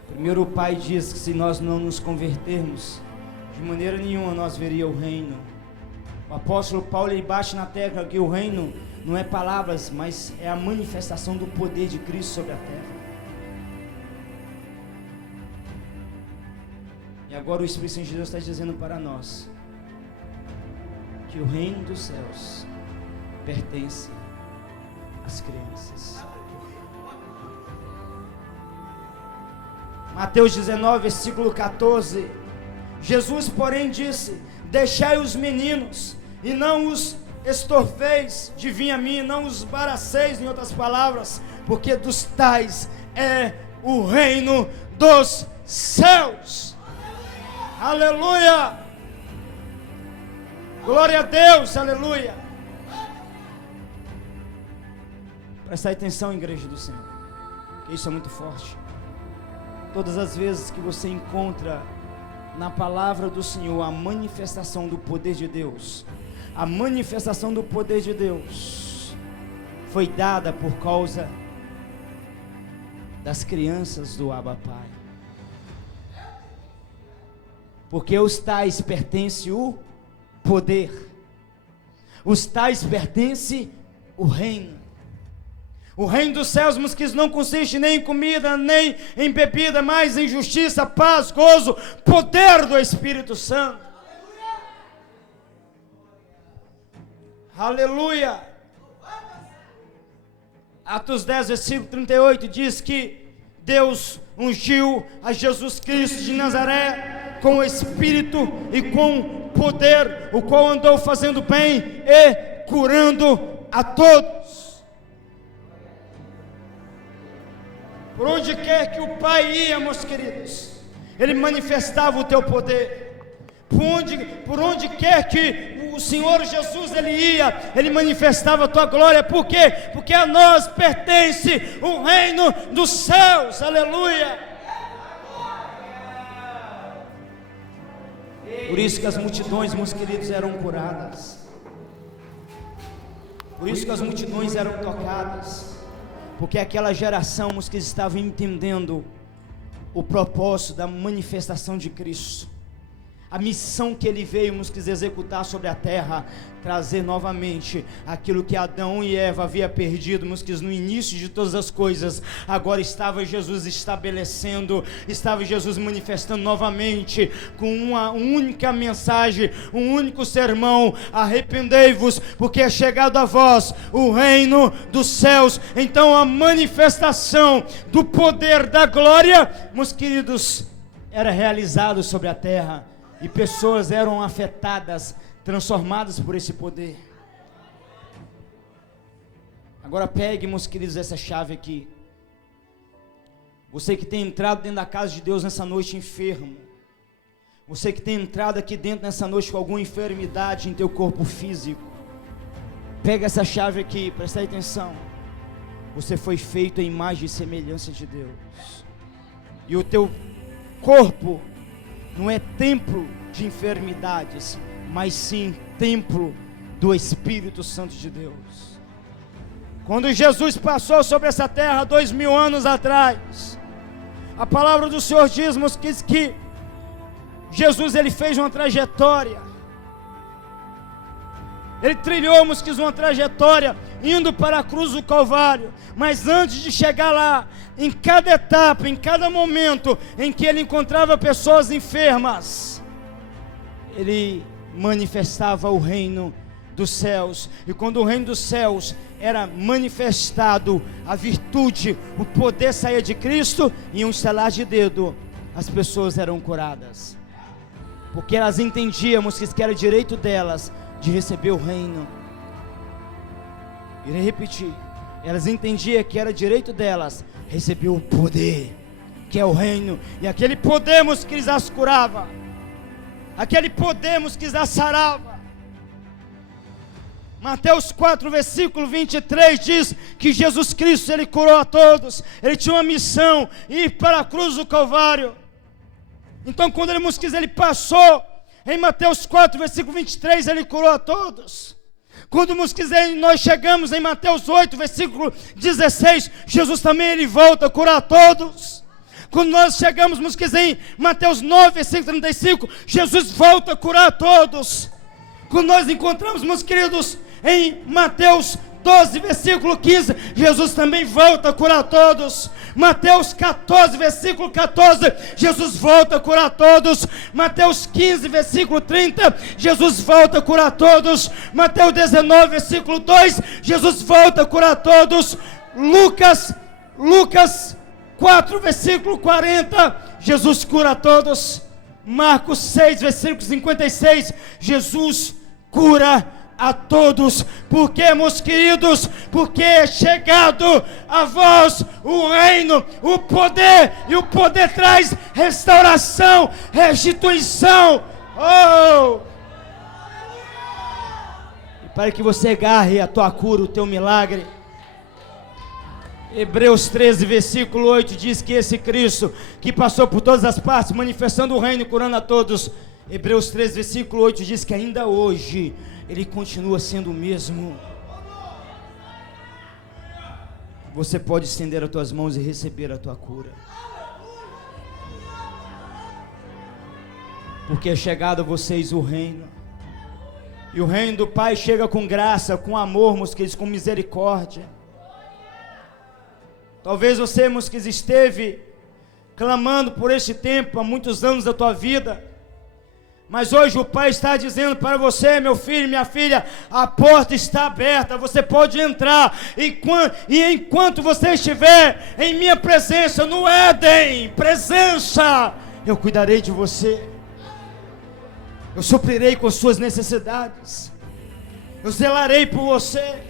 Primeiro, o Pai diz que se nós não nos convertermos, de maneira nenhuma nós veríamos o reino. O apóstolo Paulo, ele bate na tecla que o reino não é palavras, mas é a manifestação do poder de Cristo sobre a terra. E agora o Espírito Santo de Deus está dizendo para nós que o reino dos céus pertence às crianças. Mateus 19, versículo 14. Jesus, porém, disse: deixai os meninos e não os estorveis de vir a mim, não os embaraceis, em outras palavras, porque dos tais é o reino dos céus. Aleluia! Glória a Deus, aleluia! Presta atenção, igreja do Senhor, que isso é muito forte. Todas as vezes que você encontra na palavra do Senhor a manifestação do poder de Deus, a manifestação do poder de Deus foi dada por causa das crianças do Abba Pai. Porque os tais pertence o poder, os tais pertence o reino. O reino dos céus, mas que não consiste nem em comida, nem em bebida, mas em justiça, paz, gozo, poder do Espírito Santo. Aleluia. Atos 10, versículo 38 diz que Deus ungiu a Jesus Cristo de Nazaré com o Espírito e com poder, o qual andou fazendo bem e curando a todos. Por onde quer que o Pai ia, meus queridos, Ele manifestava o teu poder. Por onde quer que o Senhor Jesus Ele ia, Ele manifestava a tua glória. Por quê? Porque a nós pertence o reino dos céus. Aleluia. Por isso que as multidões, meus queridos, eram curadas. Por isso que as multidões eram tocadas. Porque aquela geração, meus queridos, estava entendendo o propósito da manifestação de Cristo. A missão que ele veio nos quis executar sobre a terra, trazer novamente aquilo que Adão e Eva havia perdido, nos quis no início de todas as coisas. Agora estava Jesus estabelecendo, estava Jesus manifestando novamente, com uma única mensagem, um único sermão: arrependei-vos, porque é chegado a vós o reino dos céus. Então a manifestação do poder da glória, meus queridos, era realizado sobre a terra. E pessoas eram afetadas, transformadas por esse poder. Agora pegue, meus queridos, essa chave aqui. Você que tem entrado dentro da casa de Deus nessa noite enfermo. Você que tem entrado aqui dentro nessa noite com alguma enfermidade em teu corpo físico. Pega essa chave aqui, presta atenção. Você foi feito em imagem e semelhança de Deus. E o teu corpo não é templo de enfermidades, mas sim templo do Espírito Santo de Deus. Quando Jesus passou sobre essa terra 2000 anos atrás, a palavra do Senhor diz-nos que Jesus ele fez uma trajetória. Ele trilhou uma trajetória indo para a cruz do Calvário. Mas antes de chegar lá, em cada etapa, em cada momento em que ele encontrava pessoas enfermas, ele manifestava o reino dos céus. E quando o reino dos céus era manifestado a virtude, o poder saía de Cristo, e em um estalar de dedo, as pessoas eram curadas. Porque elas entendiam que era direito delas de receber o reino. Irei repetir. Elas entendiam que era direito delas receber o poder, que é o reino. E aquele poder, que lhes as curava. Aquele poder, que lhes as sarava. Mateus 4, versículo 23 diz que Jesus Cristo, Ele curou a todos. Ele tinha uma missão, ir para a cruz do Calvário. Então quando Ele passou, em Mateus 4, versículo 23, Ele curou a todos. Quando nós chegamos em Mateus 8, versículo 16, Jesus também Ele volta a curar a todos. Quando nós chegamos, em Mateus 9, versículo 35, Jesus volta a curar a todos. Quando nós encontramos, meus queridos, em Mateus 12, versículo 15, Jesus também volta a curar todos. Mateus 14, versículo 14, Jesus volta a curar todos. Mateus 15, versículo 30, Jesus volta a curar todos. Mateus 19, versículo 2, Jesus volta a curar todos. Lucas 4, versículo 40, Jesus cura todos. Marcos 6, versículo 56, Jesus cura a todos. Porque, meus queridos, porque é chegado a vós o reino, o poder, e o poder traz restauração, restituição. E para que você agarre a tua cura, o teu milagre, Hebreus 13, versículo 8 diz que esse Cristo que passou por todas as partes, manifestando o reino e curando a todos, Hebreus 13, versículo 8 diz que ainda hoje Ele continua sendo o mesmo. Você pode estender as tuas mãos e receber a tua cura. Porque é chegado a vocês o reino. E o reino do Pai chega com graça, com amor, meus queridos, com misericórdia. Talvez você, meus queridos, esteve clamando por este tempo há muitos anos da tua vida. Mas hoje o Pai está dizendo para você, meu filho, minha filha, a porta está aberta, você pode entrar, e enquanto você estiver em minha presença, no Éden, presença, eu cuidarei de você, eu suprirei com suas necessidades, eu zelarei por você.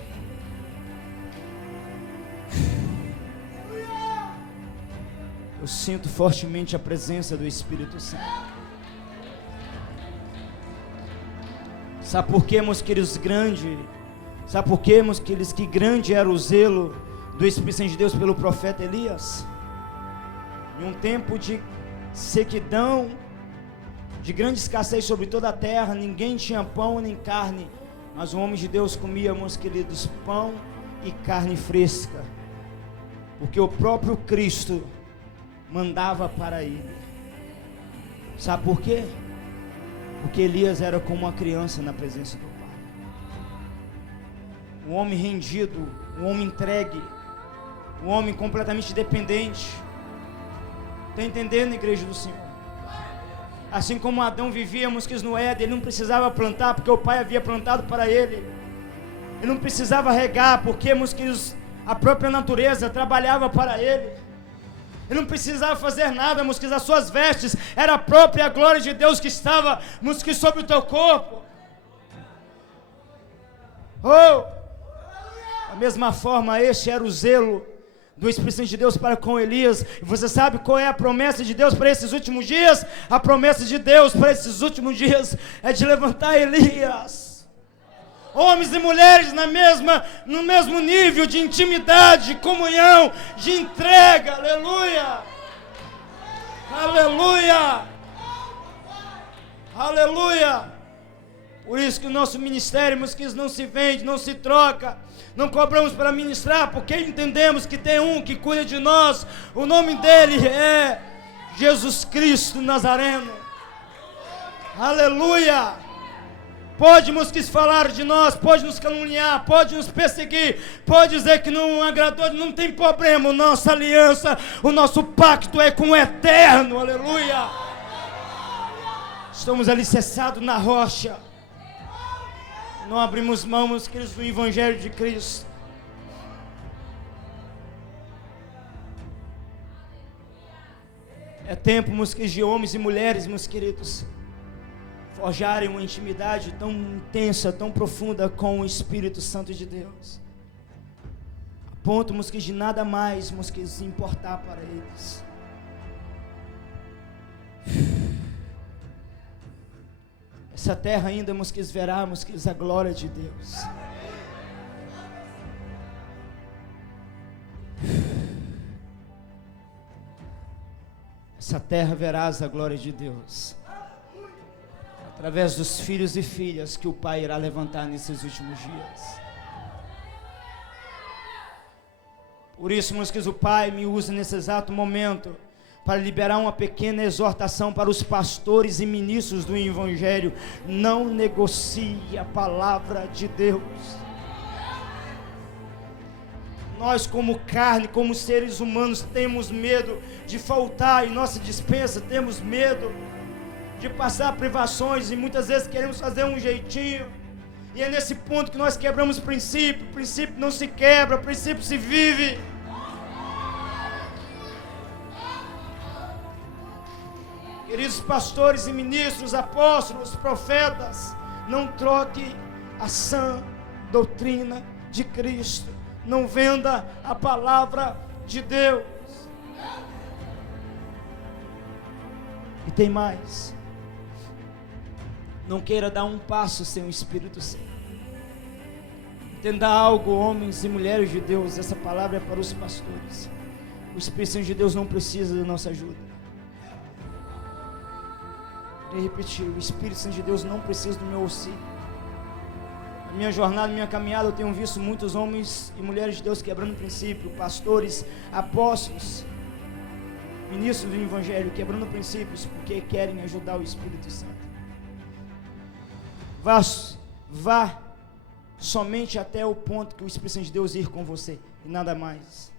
Eu sinto fortemente a presença do Espírito Santo. Sabe por que, meus queridos, Sabe por que, meus queridos, que grande era o zelo do Espírito Santo de Deus pelo profeta Elias? Em um tempo de sequidão, de grande escassez sobre toda a terra, ninguém tinha pão nem carne, mas o homem de Deus comia, meus queridos, pão e carne fresca, porque o próprio Cristo mandava para ele. Sabe por quê? Porque Elias era como uma criança na presença do Pai. Um homem rendido, um homem entregue, um homem completamente dependente. Está entendendo, igreja do Senhor? Assim como Adão vivia, no Éden, ele não precisava plantar, porque o Pai havia plantado para ele. Ele não precisava regar, porque, a própria natureza trabalhava para ele. Ele não precisava fazer nada, as suas vestes, era a própria glória de Deus que estava, sobre o teu corpo. Da mesma forma, este era o zelo do Espírito Santo de Deus para com Elias. E você sabe qual é a promessa de Deus para esses últimos dias? A promessa de Deus para esses últimos dias é de levantar Elias. Homens e mulheres no mesmo nível de intimidade, de comunhão, de entrega. Aleluia! Aleluia! Aleluia! Por isso que o nosso ministério, não se vende, não se troca. Não cobramos para ministrar, porque entendemos que tem um que cuida de nós. O nome dele é Jesus Cristo Nazareno. Aleluia! Pode falar de nós, pode nos caluniar, pode nos perseguir, pode dizer que não agradou, não tem problema. Nossa aliança, o nosso pacto é com o eterno. Aleluia! Estamos alicerçados na rocha. Não abrimos mão, meus queridos, do Evangelho de Cristo. É tempo, meus queridos, de homens e mulheres, meus queridos, forjarem uma intimidade tão intensa, tão profunda com o Espírito Santo de Deus, a ponto, meus queridos, de nada mais, meus queridos, importar para eles. Essa terra ainda, meus queridos, verá, meus queridos, a glória de Deus. Essa terra verás a glória de Deus, através dos filhos e filhas que o Pai irá levantar nesses últimos dias. Por isso, meus queridos, o Pai me usa nesse exato momento para liberar uma pequena exortação para os pastores e ministros do Evangelho. Não negocie a palavra de Deus. Nós, como carne, como seres humanos, temos medo de faltar em nossa despensa, temos medo de passar privações e muitas vezes queremos fazer um jeitinho. E é nesse ponto que nós quebramos o princípio não se quebra, o princípio se vive. Queridos pastores e ministros, apóstolos, profetas, não troque a sã doutrina de Cristo. Não venda a palavra de Deus. E tem mais. Não queira dar um passo sem o Espírito Santo. Entenda algo, homens e mulheres de Deus, essa palavra é para os pastores. O Espírito Santo de Deus não precisa da nossa ajuda. Vou repetir, o Espírito Santo de Deus não precisa do meu auxílio. Na minha jornada, na minha caminhada, eu tenho visto muitos homens e mulheres de Deus quebrando o princípio, pastores, apóstolos, ministros do Evangelho, quebrando princípios, porque querem ajudar o Espírito Santo. Vá somente até o ponto que o Espírito Santo de Deus ir com você, e nada mais.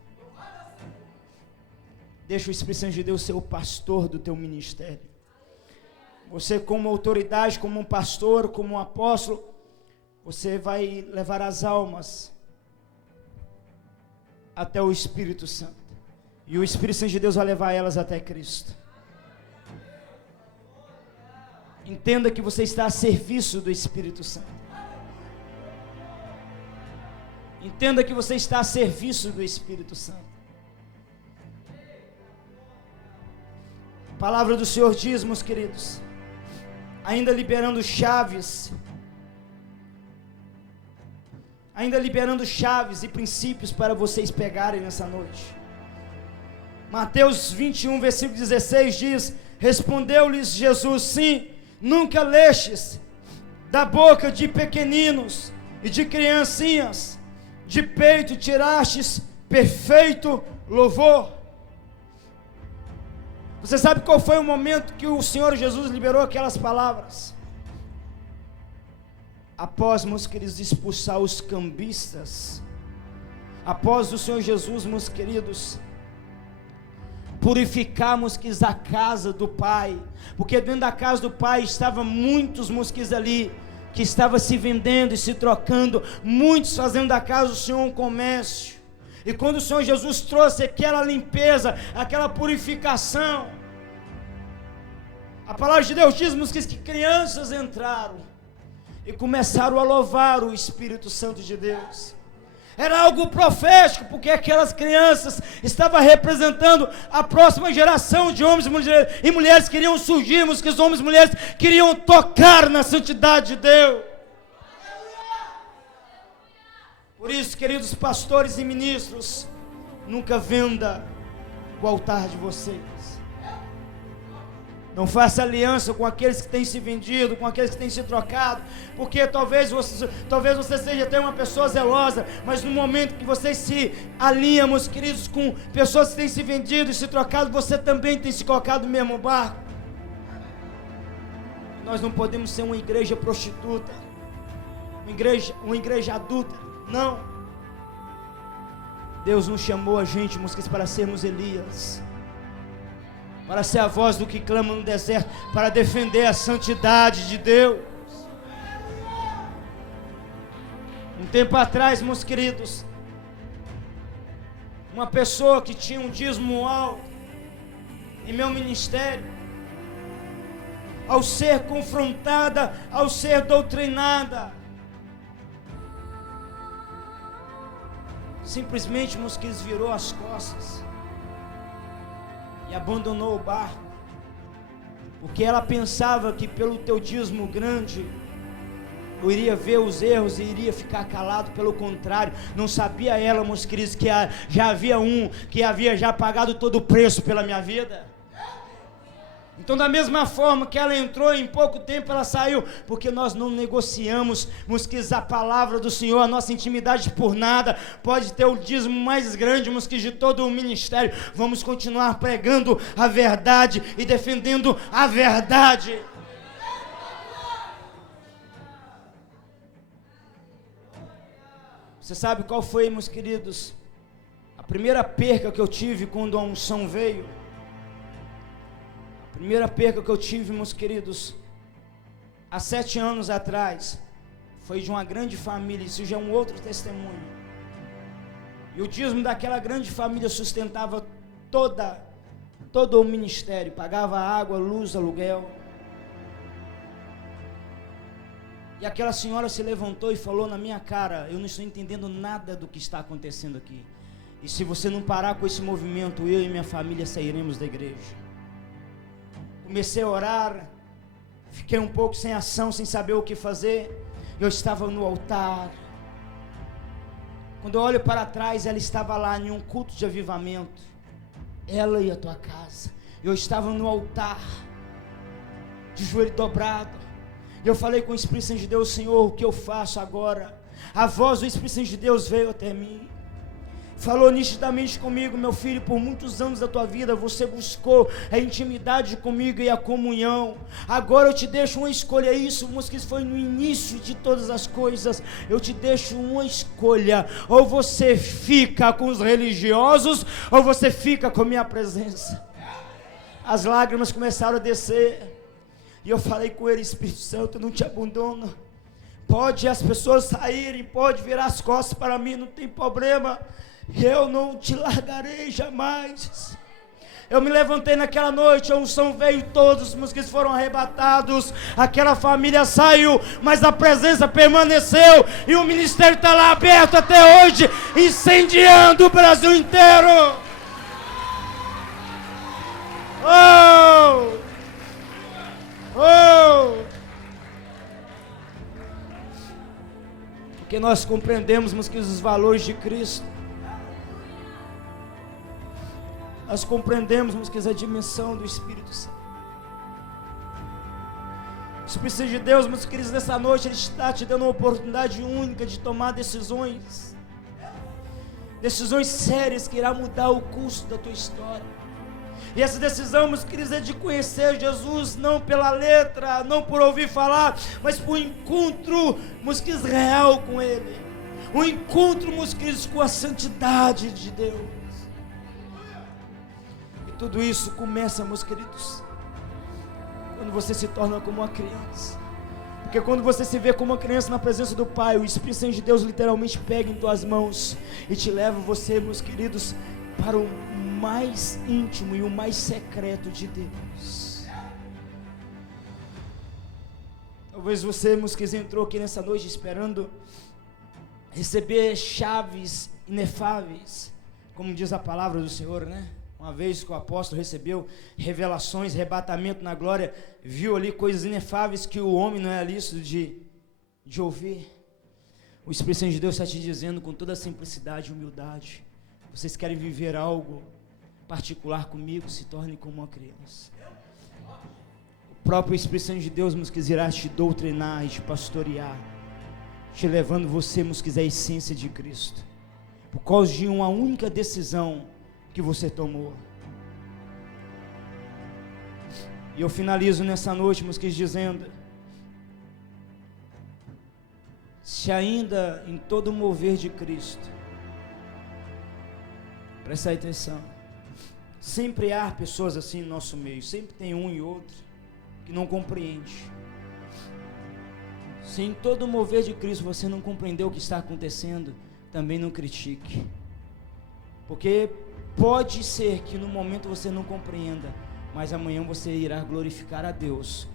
Deixa o Espírito Santo de Deus ser o pastor do teu ministério. Você, como autoridade, como um pastor, como um apóstolo, você vai levar as almas até o Espírito Santo. E o Espírito Santo de Deus vai levar elas até Cristo. Entenda que você está a serviço do Espírito Santo. Entenda que você está a serviço do Espírito Santo. A palavra do Senhor diz, meus queridos, ainda liberando chaves e princípios para vocês pegarem nessa noite. Mateus 21, versículo 16 diz: respondeu-lhes Jesus: sim, nunca lestes da boca de pequeninos e de criancinhas de peito tirastes perfeito louvor. Você sabe qual foi o momento que o Senhor Jesus liberou aquelas palavras? Após, meus queridos, expulsar os cambistas, após o Senhor Jesus, meus queridos, purificar, meus queridos, a casa do Pai, porque dentro da casa do Pai estavam muitos, meus queridos, ali, que estavam se vendendo e se trocando, muitos fazendo da casa do Senhor um comércio. E quando o Senhor Jesus trouxe aquela limpeza, aquela purificação, a palavra de Deus diz, meus queridos, que crianças entraram e começaram a louvar o Espírito Santo de Deus. Era algo profético, porque aquelas crianças estavam representando a próxima geração de homens e mulheres que iriam surgir, que os homens e mulheres queriam tocar na santidade de Deus. Por isso, queridos pastores e ministros, nunca venda o altar de vocês. Não faça aliança com aqueles que têm se vendido, com aqueles que têm se trocado, porque talvez você seja até uma pessoa zelosa, mas no momento que você se alinha, meus queridos, com pessoas que têm se vendido e se trocado, você também tem se colocado no mesmo barco. Nós não podemos ser uma igreja prostituta, uma igreja adulta, não. Deus nos chamou a gente, meus queridos, para sermos Elias, para ser a voz do que clama no deserto, para defender a santidade de Deus. Um tempo atrás, meus queridos, uma pessoa que tinha um dízimo alto, em meu ministério, ao ser confrontada, ao ser doutrinada, simplesmente, meus queridos, virou as costas e abandonou o barco, porque ela pensava que pelo teu dízimo grande eu iria ver os erros e iria ficar calado. Pelo contrário, não sabia ela, meus queridos, que já havia um que havia já pagado todo o preço pela minha vida. Então, da mesma forma que ela entrou, em pouco tempo ela saiu, porque nós não negociamos, meus queridos, a palavra do Senhor, a nossa intimidade por nada. Pode ter o dízimo mais grande, meus queridos, de todo o ministério, vamos continuar pregando a verdade e defendendo a verdade. Você sabe qual foi, meus queridos, a primeira perca que eu tive quando a unção veio? A primeira perca que eu tive, meus queridos, há 7 anos atrás, foi de uma grande família. Isso já é um outro testemunho. E o dízimo daquela grande família sustentava todo o ministério, pagava água, luz, aluguel. E aquela senhora se levantou e falou na minha cara: eu não estou entendendo nada do que está acontecendo aqui, e se você não parar com esse movimento, eu e minha família sairemos da igreja. Comecei a orar, fiquei um pouco sem ação, sem saber o que fazer. Eu estava no altar. Quando eu olho para trás, ela estava lá em um culto de avivamento, ela e a tua casa. Eu estava no altar, de joelho dobrado. Eu falei com o Espírito Santo de Deus: Senhor, o que eu faço agora? A voz do Espírito Santo de Deus veio até mim, falou nitidamente comigo: meu filho, por muitos anos da tua vida você buscou a intimidade comigo e a comunhão. Agora eu te deixo uma escolha. Isso, que foi no início de todas as coisas. Eu te deixo uma escolha: ou você fica com os religiosos, ou você fica com a minha presença. As lágrimas começaram a descer, e eu falei com ele: Espírito Santo, eu não te abandono. Pode as pessoas saírem, pode virar as costas para mim, não tem problema, eu não te largarei jamais. Eu me levantei naquela noite, a unção veio, todos os mosquitos foram arrebatados, aquela família saiu, mas a presença permaneceu, e o ministério está lá aberto até hoje, incendiando o Brasil inteiro. Oh! Oh! Porque nós compreendemos, meus queridos, os valores de Cristo. Nós compreendemos, meus queridos, a dimensão do Espírito Santo. O Espírito Santo de Deus, meus queridos, nessa noite Ele está te dando uma oportunidade única de tomar decisões sérias que irá mudar o curso da tua história. E essa decisão, meus queridos, é de conhecer Jesus, não pela letra, não por ouvir falar, mas por um encontro, meus queridos, real com Ele. Um encontro, meus queridos, com a santidade de Deus. E tudo isso começa, meus queridos, quando você se torna como uma criança. Porque quando você se vê como uma criança na presença do Pai, o Espírito Santo de Deus literalmente pega em tuas mãos e te leva você, meus queridos, para o mais íntimo e o mais secreto de Deus. Talvez você, meus queridos, entrou aqui nessa noite esperando receber chaves inefáveis, como diz a palavra do Senhor, né? Uma vez que o apóstolo recebeu revelações, arrebatamento na glória, viu ali coisas inefáveis que o homem não é lícito de ouvir. O Espírito Santo de Deus está te dizendo com toda a simplicidade e humildade: vocês querem viver algo particular comigo? Se tornem como uma criança. O próprio Espírito Santo de Deus, meus queridos, irá te doutrinar e te pastorear, te levando você, meus queridos, à essência de Cristo, por causa de uma única decisão que você tomou. E eu finalizo nessa noite, meus queridos, dizendo: se ainda em todo o mover de Cristo, presta atenção, sempre há pessoas assim no nosso meio, sempre tem um e outro que não compreende. Se em todo o mover de Cristo você não compreendeu o que está acontecendo, também não critique, porque pode ser que no momento você não compreenda, mas amanhã você irá glorificar a Deus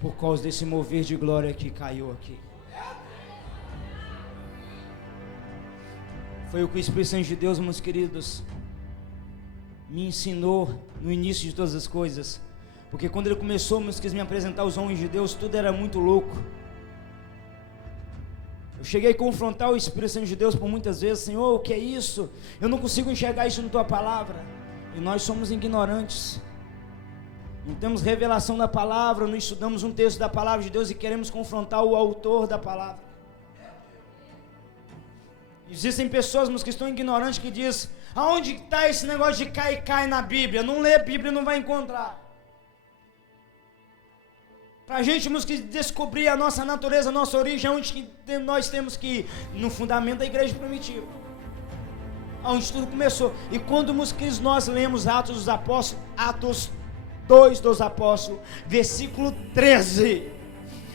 por causa desse mover de glória que caiu aqui. Foi o que o Espírito Santo de Deus, meus queridos, me ensinou no início de todas as coisas. Porque quando ele começou, meus queridos, me apresentar os homens de Deus, tudo era muito louco. Eu cheguei a confrontar o Espírito Santo de Deus por muitas vezes. Senhor, o que é isso? Eu não consigo enxergar isso na tua palavra. E nós somos ignorantes. Não temos revelação da palavra, não estudamos um texto da palavra de Deus e queremos confrontar o autor da palavra. Existem pessoas, meus, que estão ignorantes, que dizem: aonde está esse negócio de cai na Bíblia? Não lê a Bíblia, não vai encontrar. Para a gente, meus, que descobrir a nossa natureza, a nossa origem, onde nós temos que ir? No fundamento da igreja primitiva, onde tudo começou. E quando, meus queridos, nós lemos Atos dos Apóstolos, Atos 2 dos Apóstolos, versículo 13,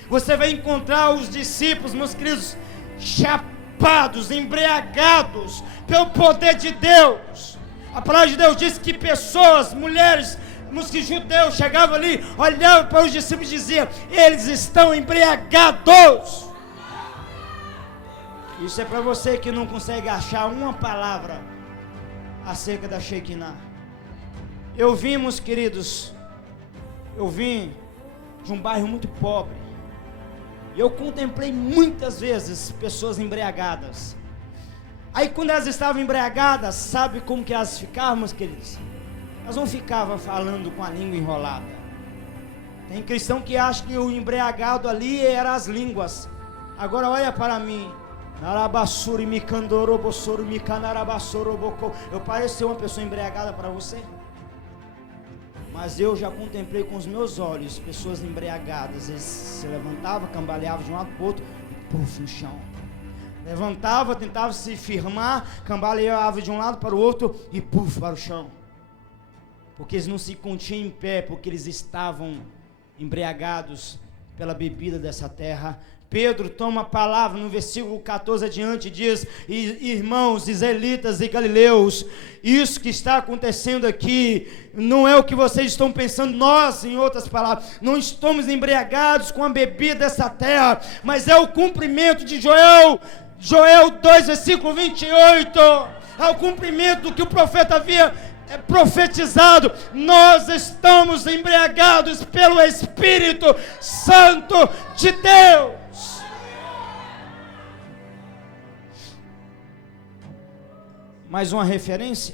você vai encontrar os discípulos, meus queridos, chapados, embriagados pelo poder de Deus. A palavra de Deus diz que pessoas, mulheres, que judeus chegavam ali, olhavam para os discípulos e diziam: eles estão embriagados. Isso é para você que não consegue achar uma palavra acerca da Shekinah. Eu vim, meus queridos, eu vim de um bairro muito pobre, e eu contemplei muitas vezes pessoas embriagadas. Aí quando elas estavam embriagadas, sabe como que elas ficavam, meus queridos? Elas não ficavam falando com a língua enrolada. Tem cristão que acha que o embriagado ali eram as línguas. Agora olha para mim. Eu pareço ser uma pessoa embriagada para você? Mas eu já contemplei com os meus olhos pessoas embriagadas. Eles se levantavam, cambaleavam de um lado para o outro e puf, no chão. Levantava, tentava se firmar, cambaleava de um lado para o outro e puf, para o chão. Porque eles não se continham em pé, porque eles estavam embriagados pela bebida dessa terra. Pedro toma a palavra no versículo 14 adiante, diz: irmãos israelitas e galileus, isso que está acontecendo aqui não é o que vocês estão pensando. Nós, em outras palavras, não estamos embriagados com a bebida dessa terra, mas é o cumprimento de Joel 2, versículo 28, é o cumprimento do que o profeta havia profetizado. Nós estamos embriagados pelo Espírito Santo de Deus. Mais uma referência,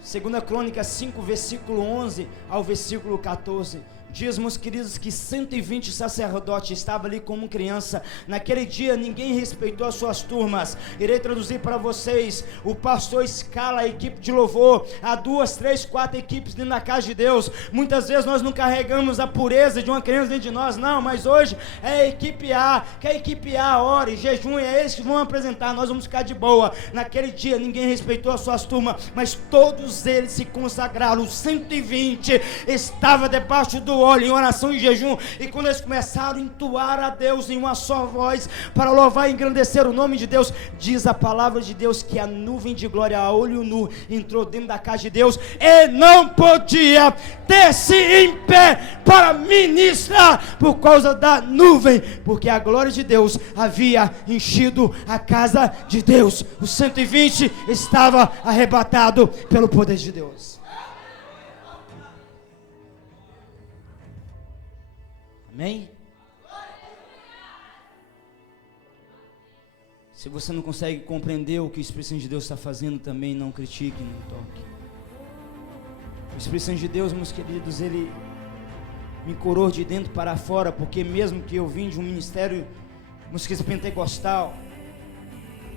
2 Crônicas 5, versículo 11 ao versículo 14. Diz, meus queridos, que 120 sacerdotes estavam ali como criança. Naquele dia ninguém respeitou as suas turmas. Irei traduzir para vocês. O pastor escala a equipe de louvor, há 2, 3, 4 equipes dentro da casa de Deus. Muitas vezes nós não carregamos a pureza de uma criança dentro de nós, não, mas hoje é a equipe A, que a equipe A ore, jejum, é eles que vão apresentar, nós vamos ficar de boa. Naquele dia ninguém respeitou as suas turmas, mas todos eles se consagraram. Os 120 estavam debaixo do óleo, em oração e jejum, e quando eles começaram a entoar a Deus em uma só voz, para louvar e engrandecer o nome de Deus, diz a palavra de Deus que a nuvem de glória a olho nu entrou dentro da casa de Deus, e não podia ter-se em pé para ministrar por causa da nuvem, porque a glória de Deus havia enchido a casa de Deus. Os 120 estava arrebatado pelo poder de Deus. Amém? Se você não consegue compreender o que o Espírito Santo de Deus está fazendo, também não critique, não toque. O Espírito Santo de Deus, meus queridos, ele me curou de dentro para fora, porque mesmo que eu vim de um ministério, meus queridos, pentecostal,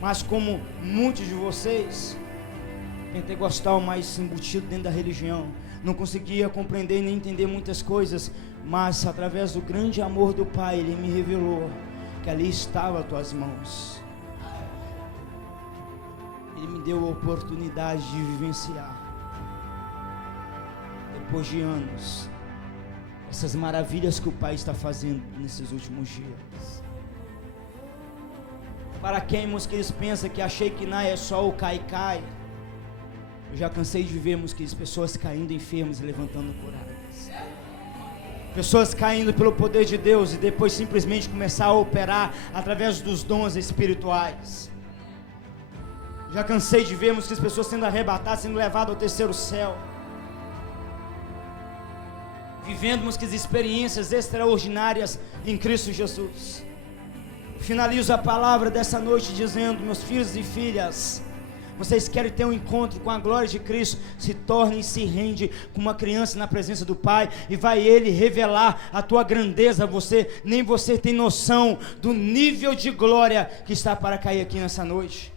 mas como muitos de vocês, pentecostal mais embutido dentro da religião, não conseguia compreender nem entender muitas coisas, mas através do grande amor do Pai, Ele me revelou que ali estava as tuas mãos. Ele me deu a oportunidade de vivenciar, depois de anos, essas maravilhas que o Pai está fazendo nesses últimos dias. Para quem, meus queridos, pensa que a Shekinah é só o cai-cai, Eu já cansei de vermos que pessoas caindo enfermas e levantando curadas. Pessoas caindo pelo poder de Deus e depois simplesmente começar a operar através dos dons espirituais. Já cansei de vermos que as pessoas sendo arrebatadas, sendo levadas ao terceiro céu. Vivemos que as experiências extraordinárias em Cristo Jesus. Finalizo a palavra dessa noite dizendo: meus filhos e filhas, vocês querem ter um encontro com a glória de Cristo, se tornem e se rende como uma criança na presença do Pai, e vai Ele revelar a tua grandeza a você. Nem você tem noção do nível de glória que está para cair aqui nessa noite.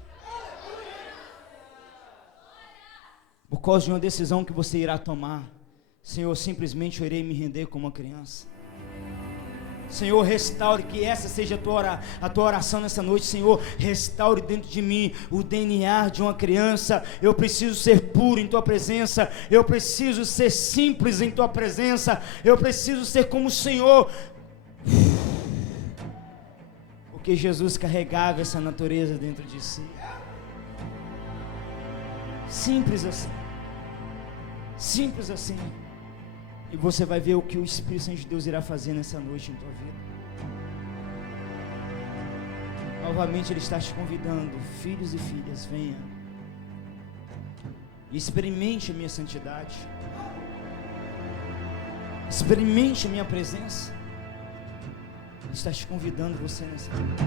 Por causa de uma decisão que você irá tomar, Senhor, simplesmente eu irei me render como uma criança. Senhor, restaure, que essa seja a tua oração nessa noite. Senhor, restaure dentro de mim o DNA de uma criança. Eu preciso ser puro em tua presença, eu preciso ser simples em tua presença, eu preciso ser como o Senhor, porque Jesus carregava essa natureza dentro de si. Simples assim, simples assim. E você vai ver o que o Espírito Santo de Deus irá fazer nessa noite em tua vida. Novamente Ele está te convidando: filhos e filhas, venha e experimente a minha santidade, experimente a minha presença. Ele está te convidando você nessa noite.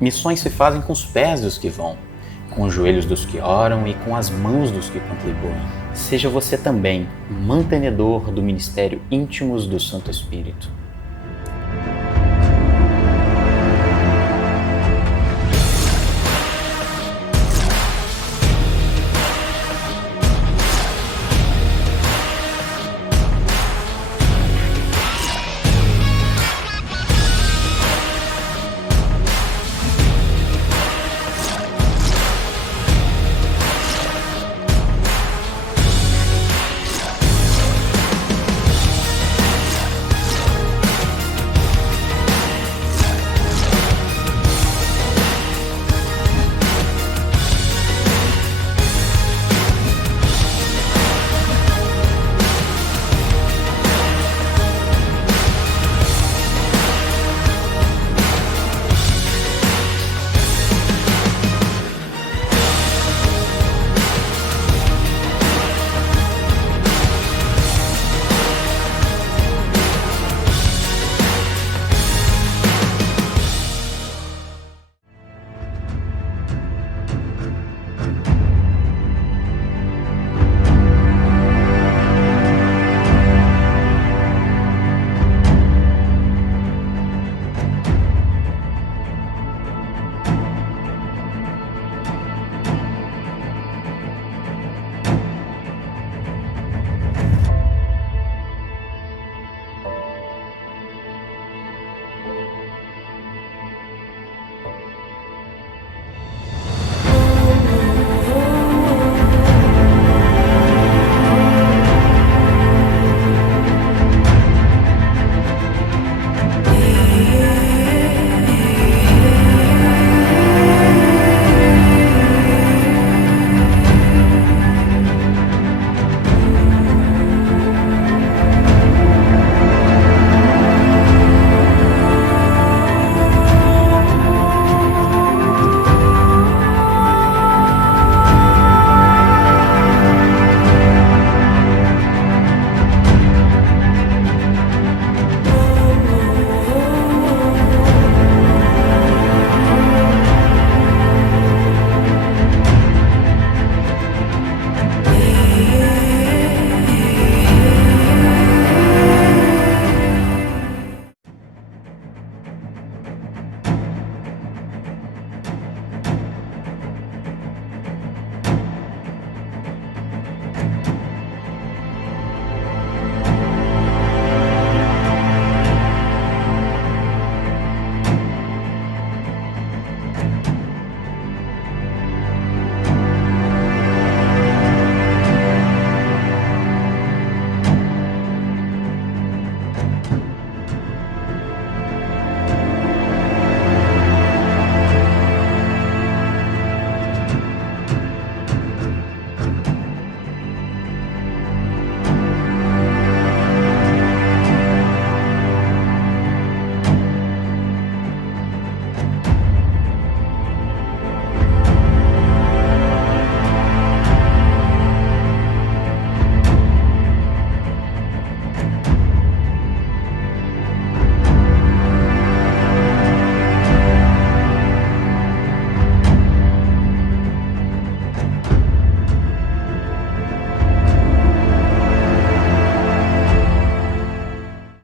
Missões se fazem com os pés dos que vão, com os joelhos dos que oram e com as mãos dos que contribuem. Seja você também um mantenedor do ministério Íntimos do Santo Espírito.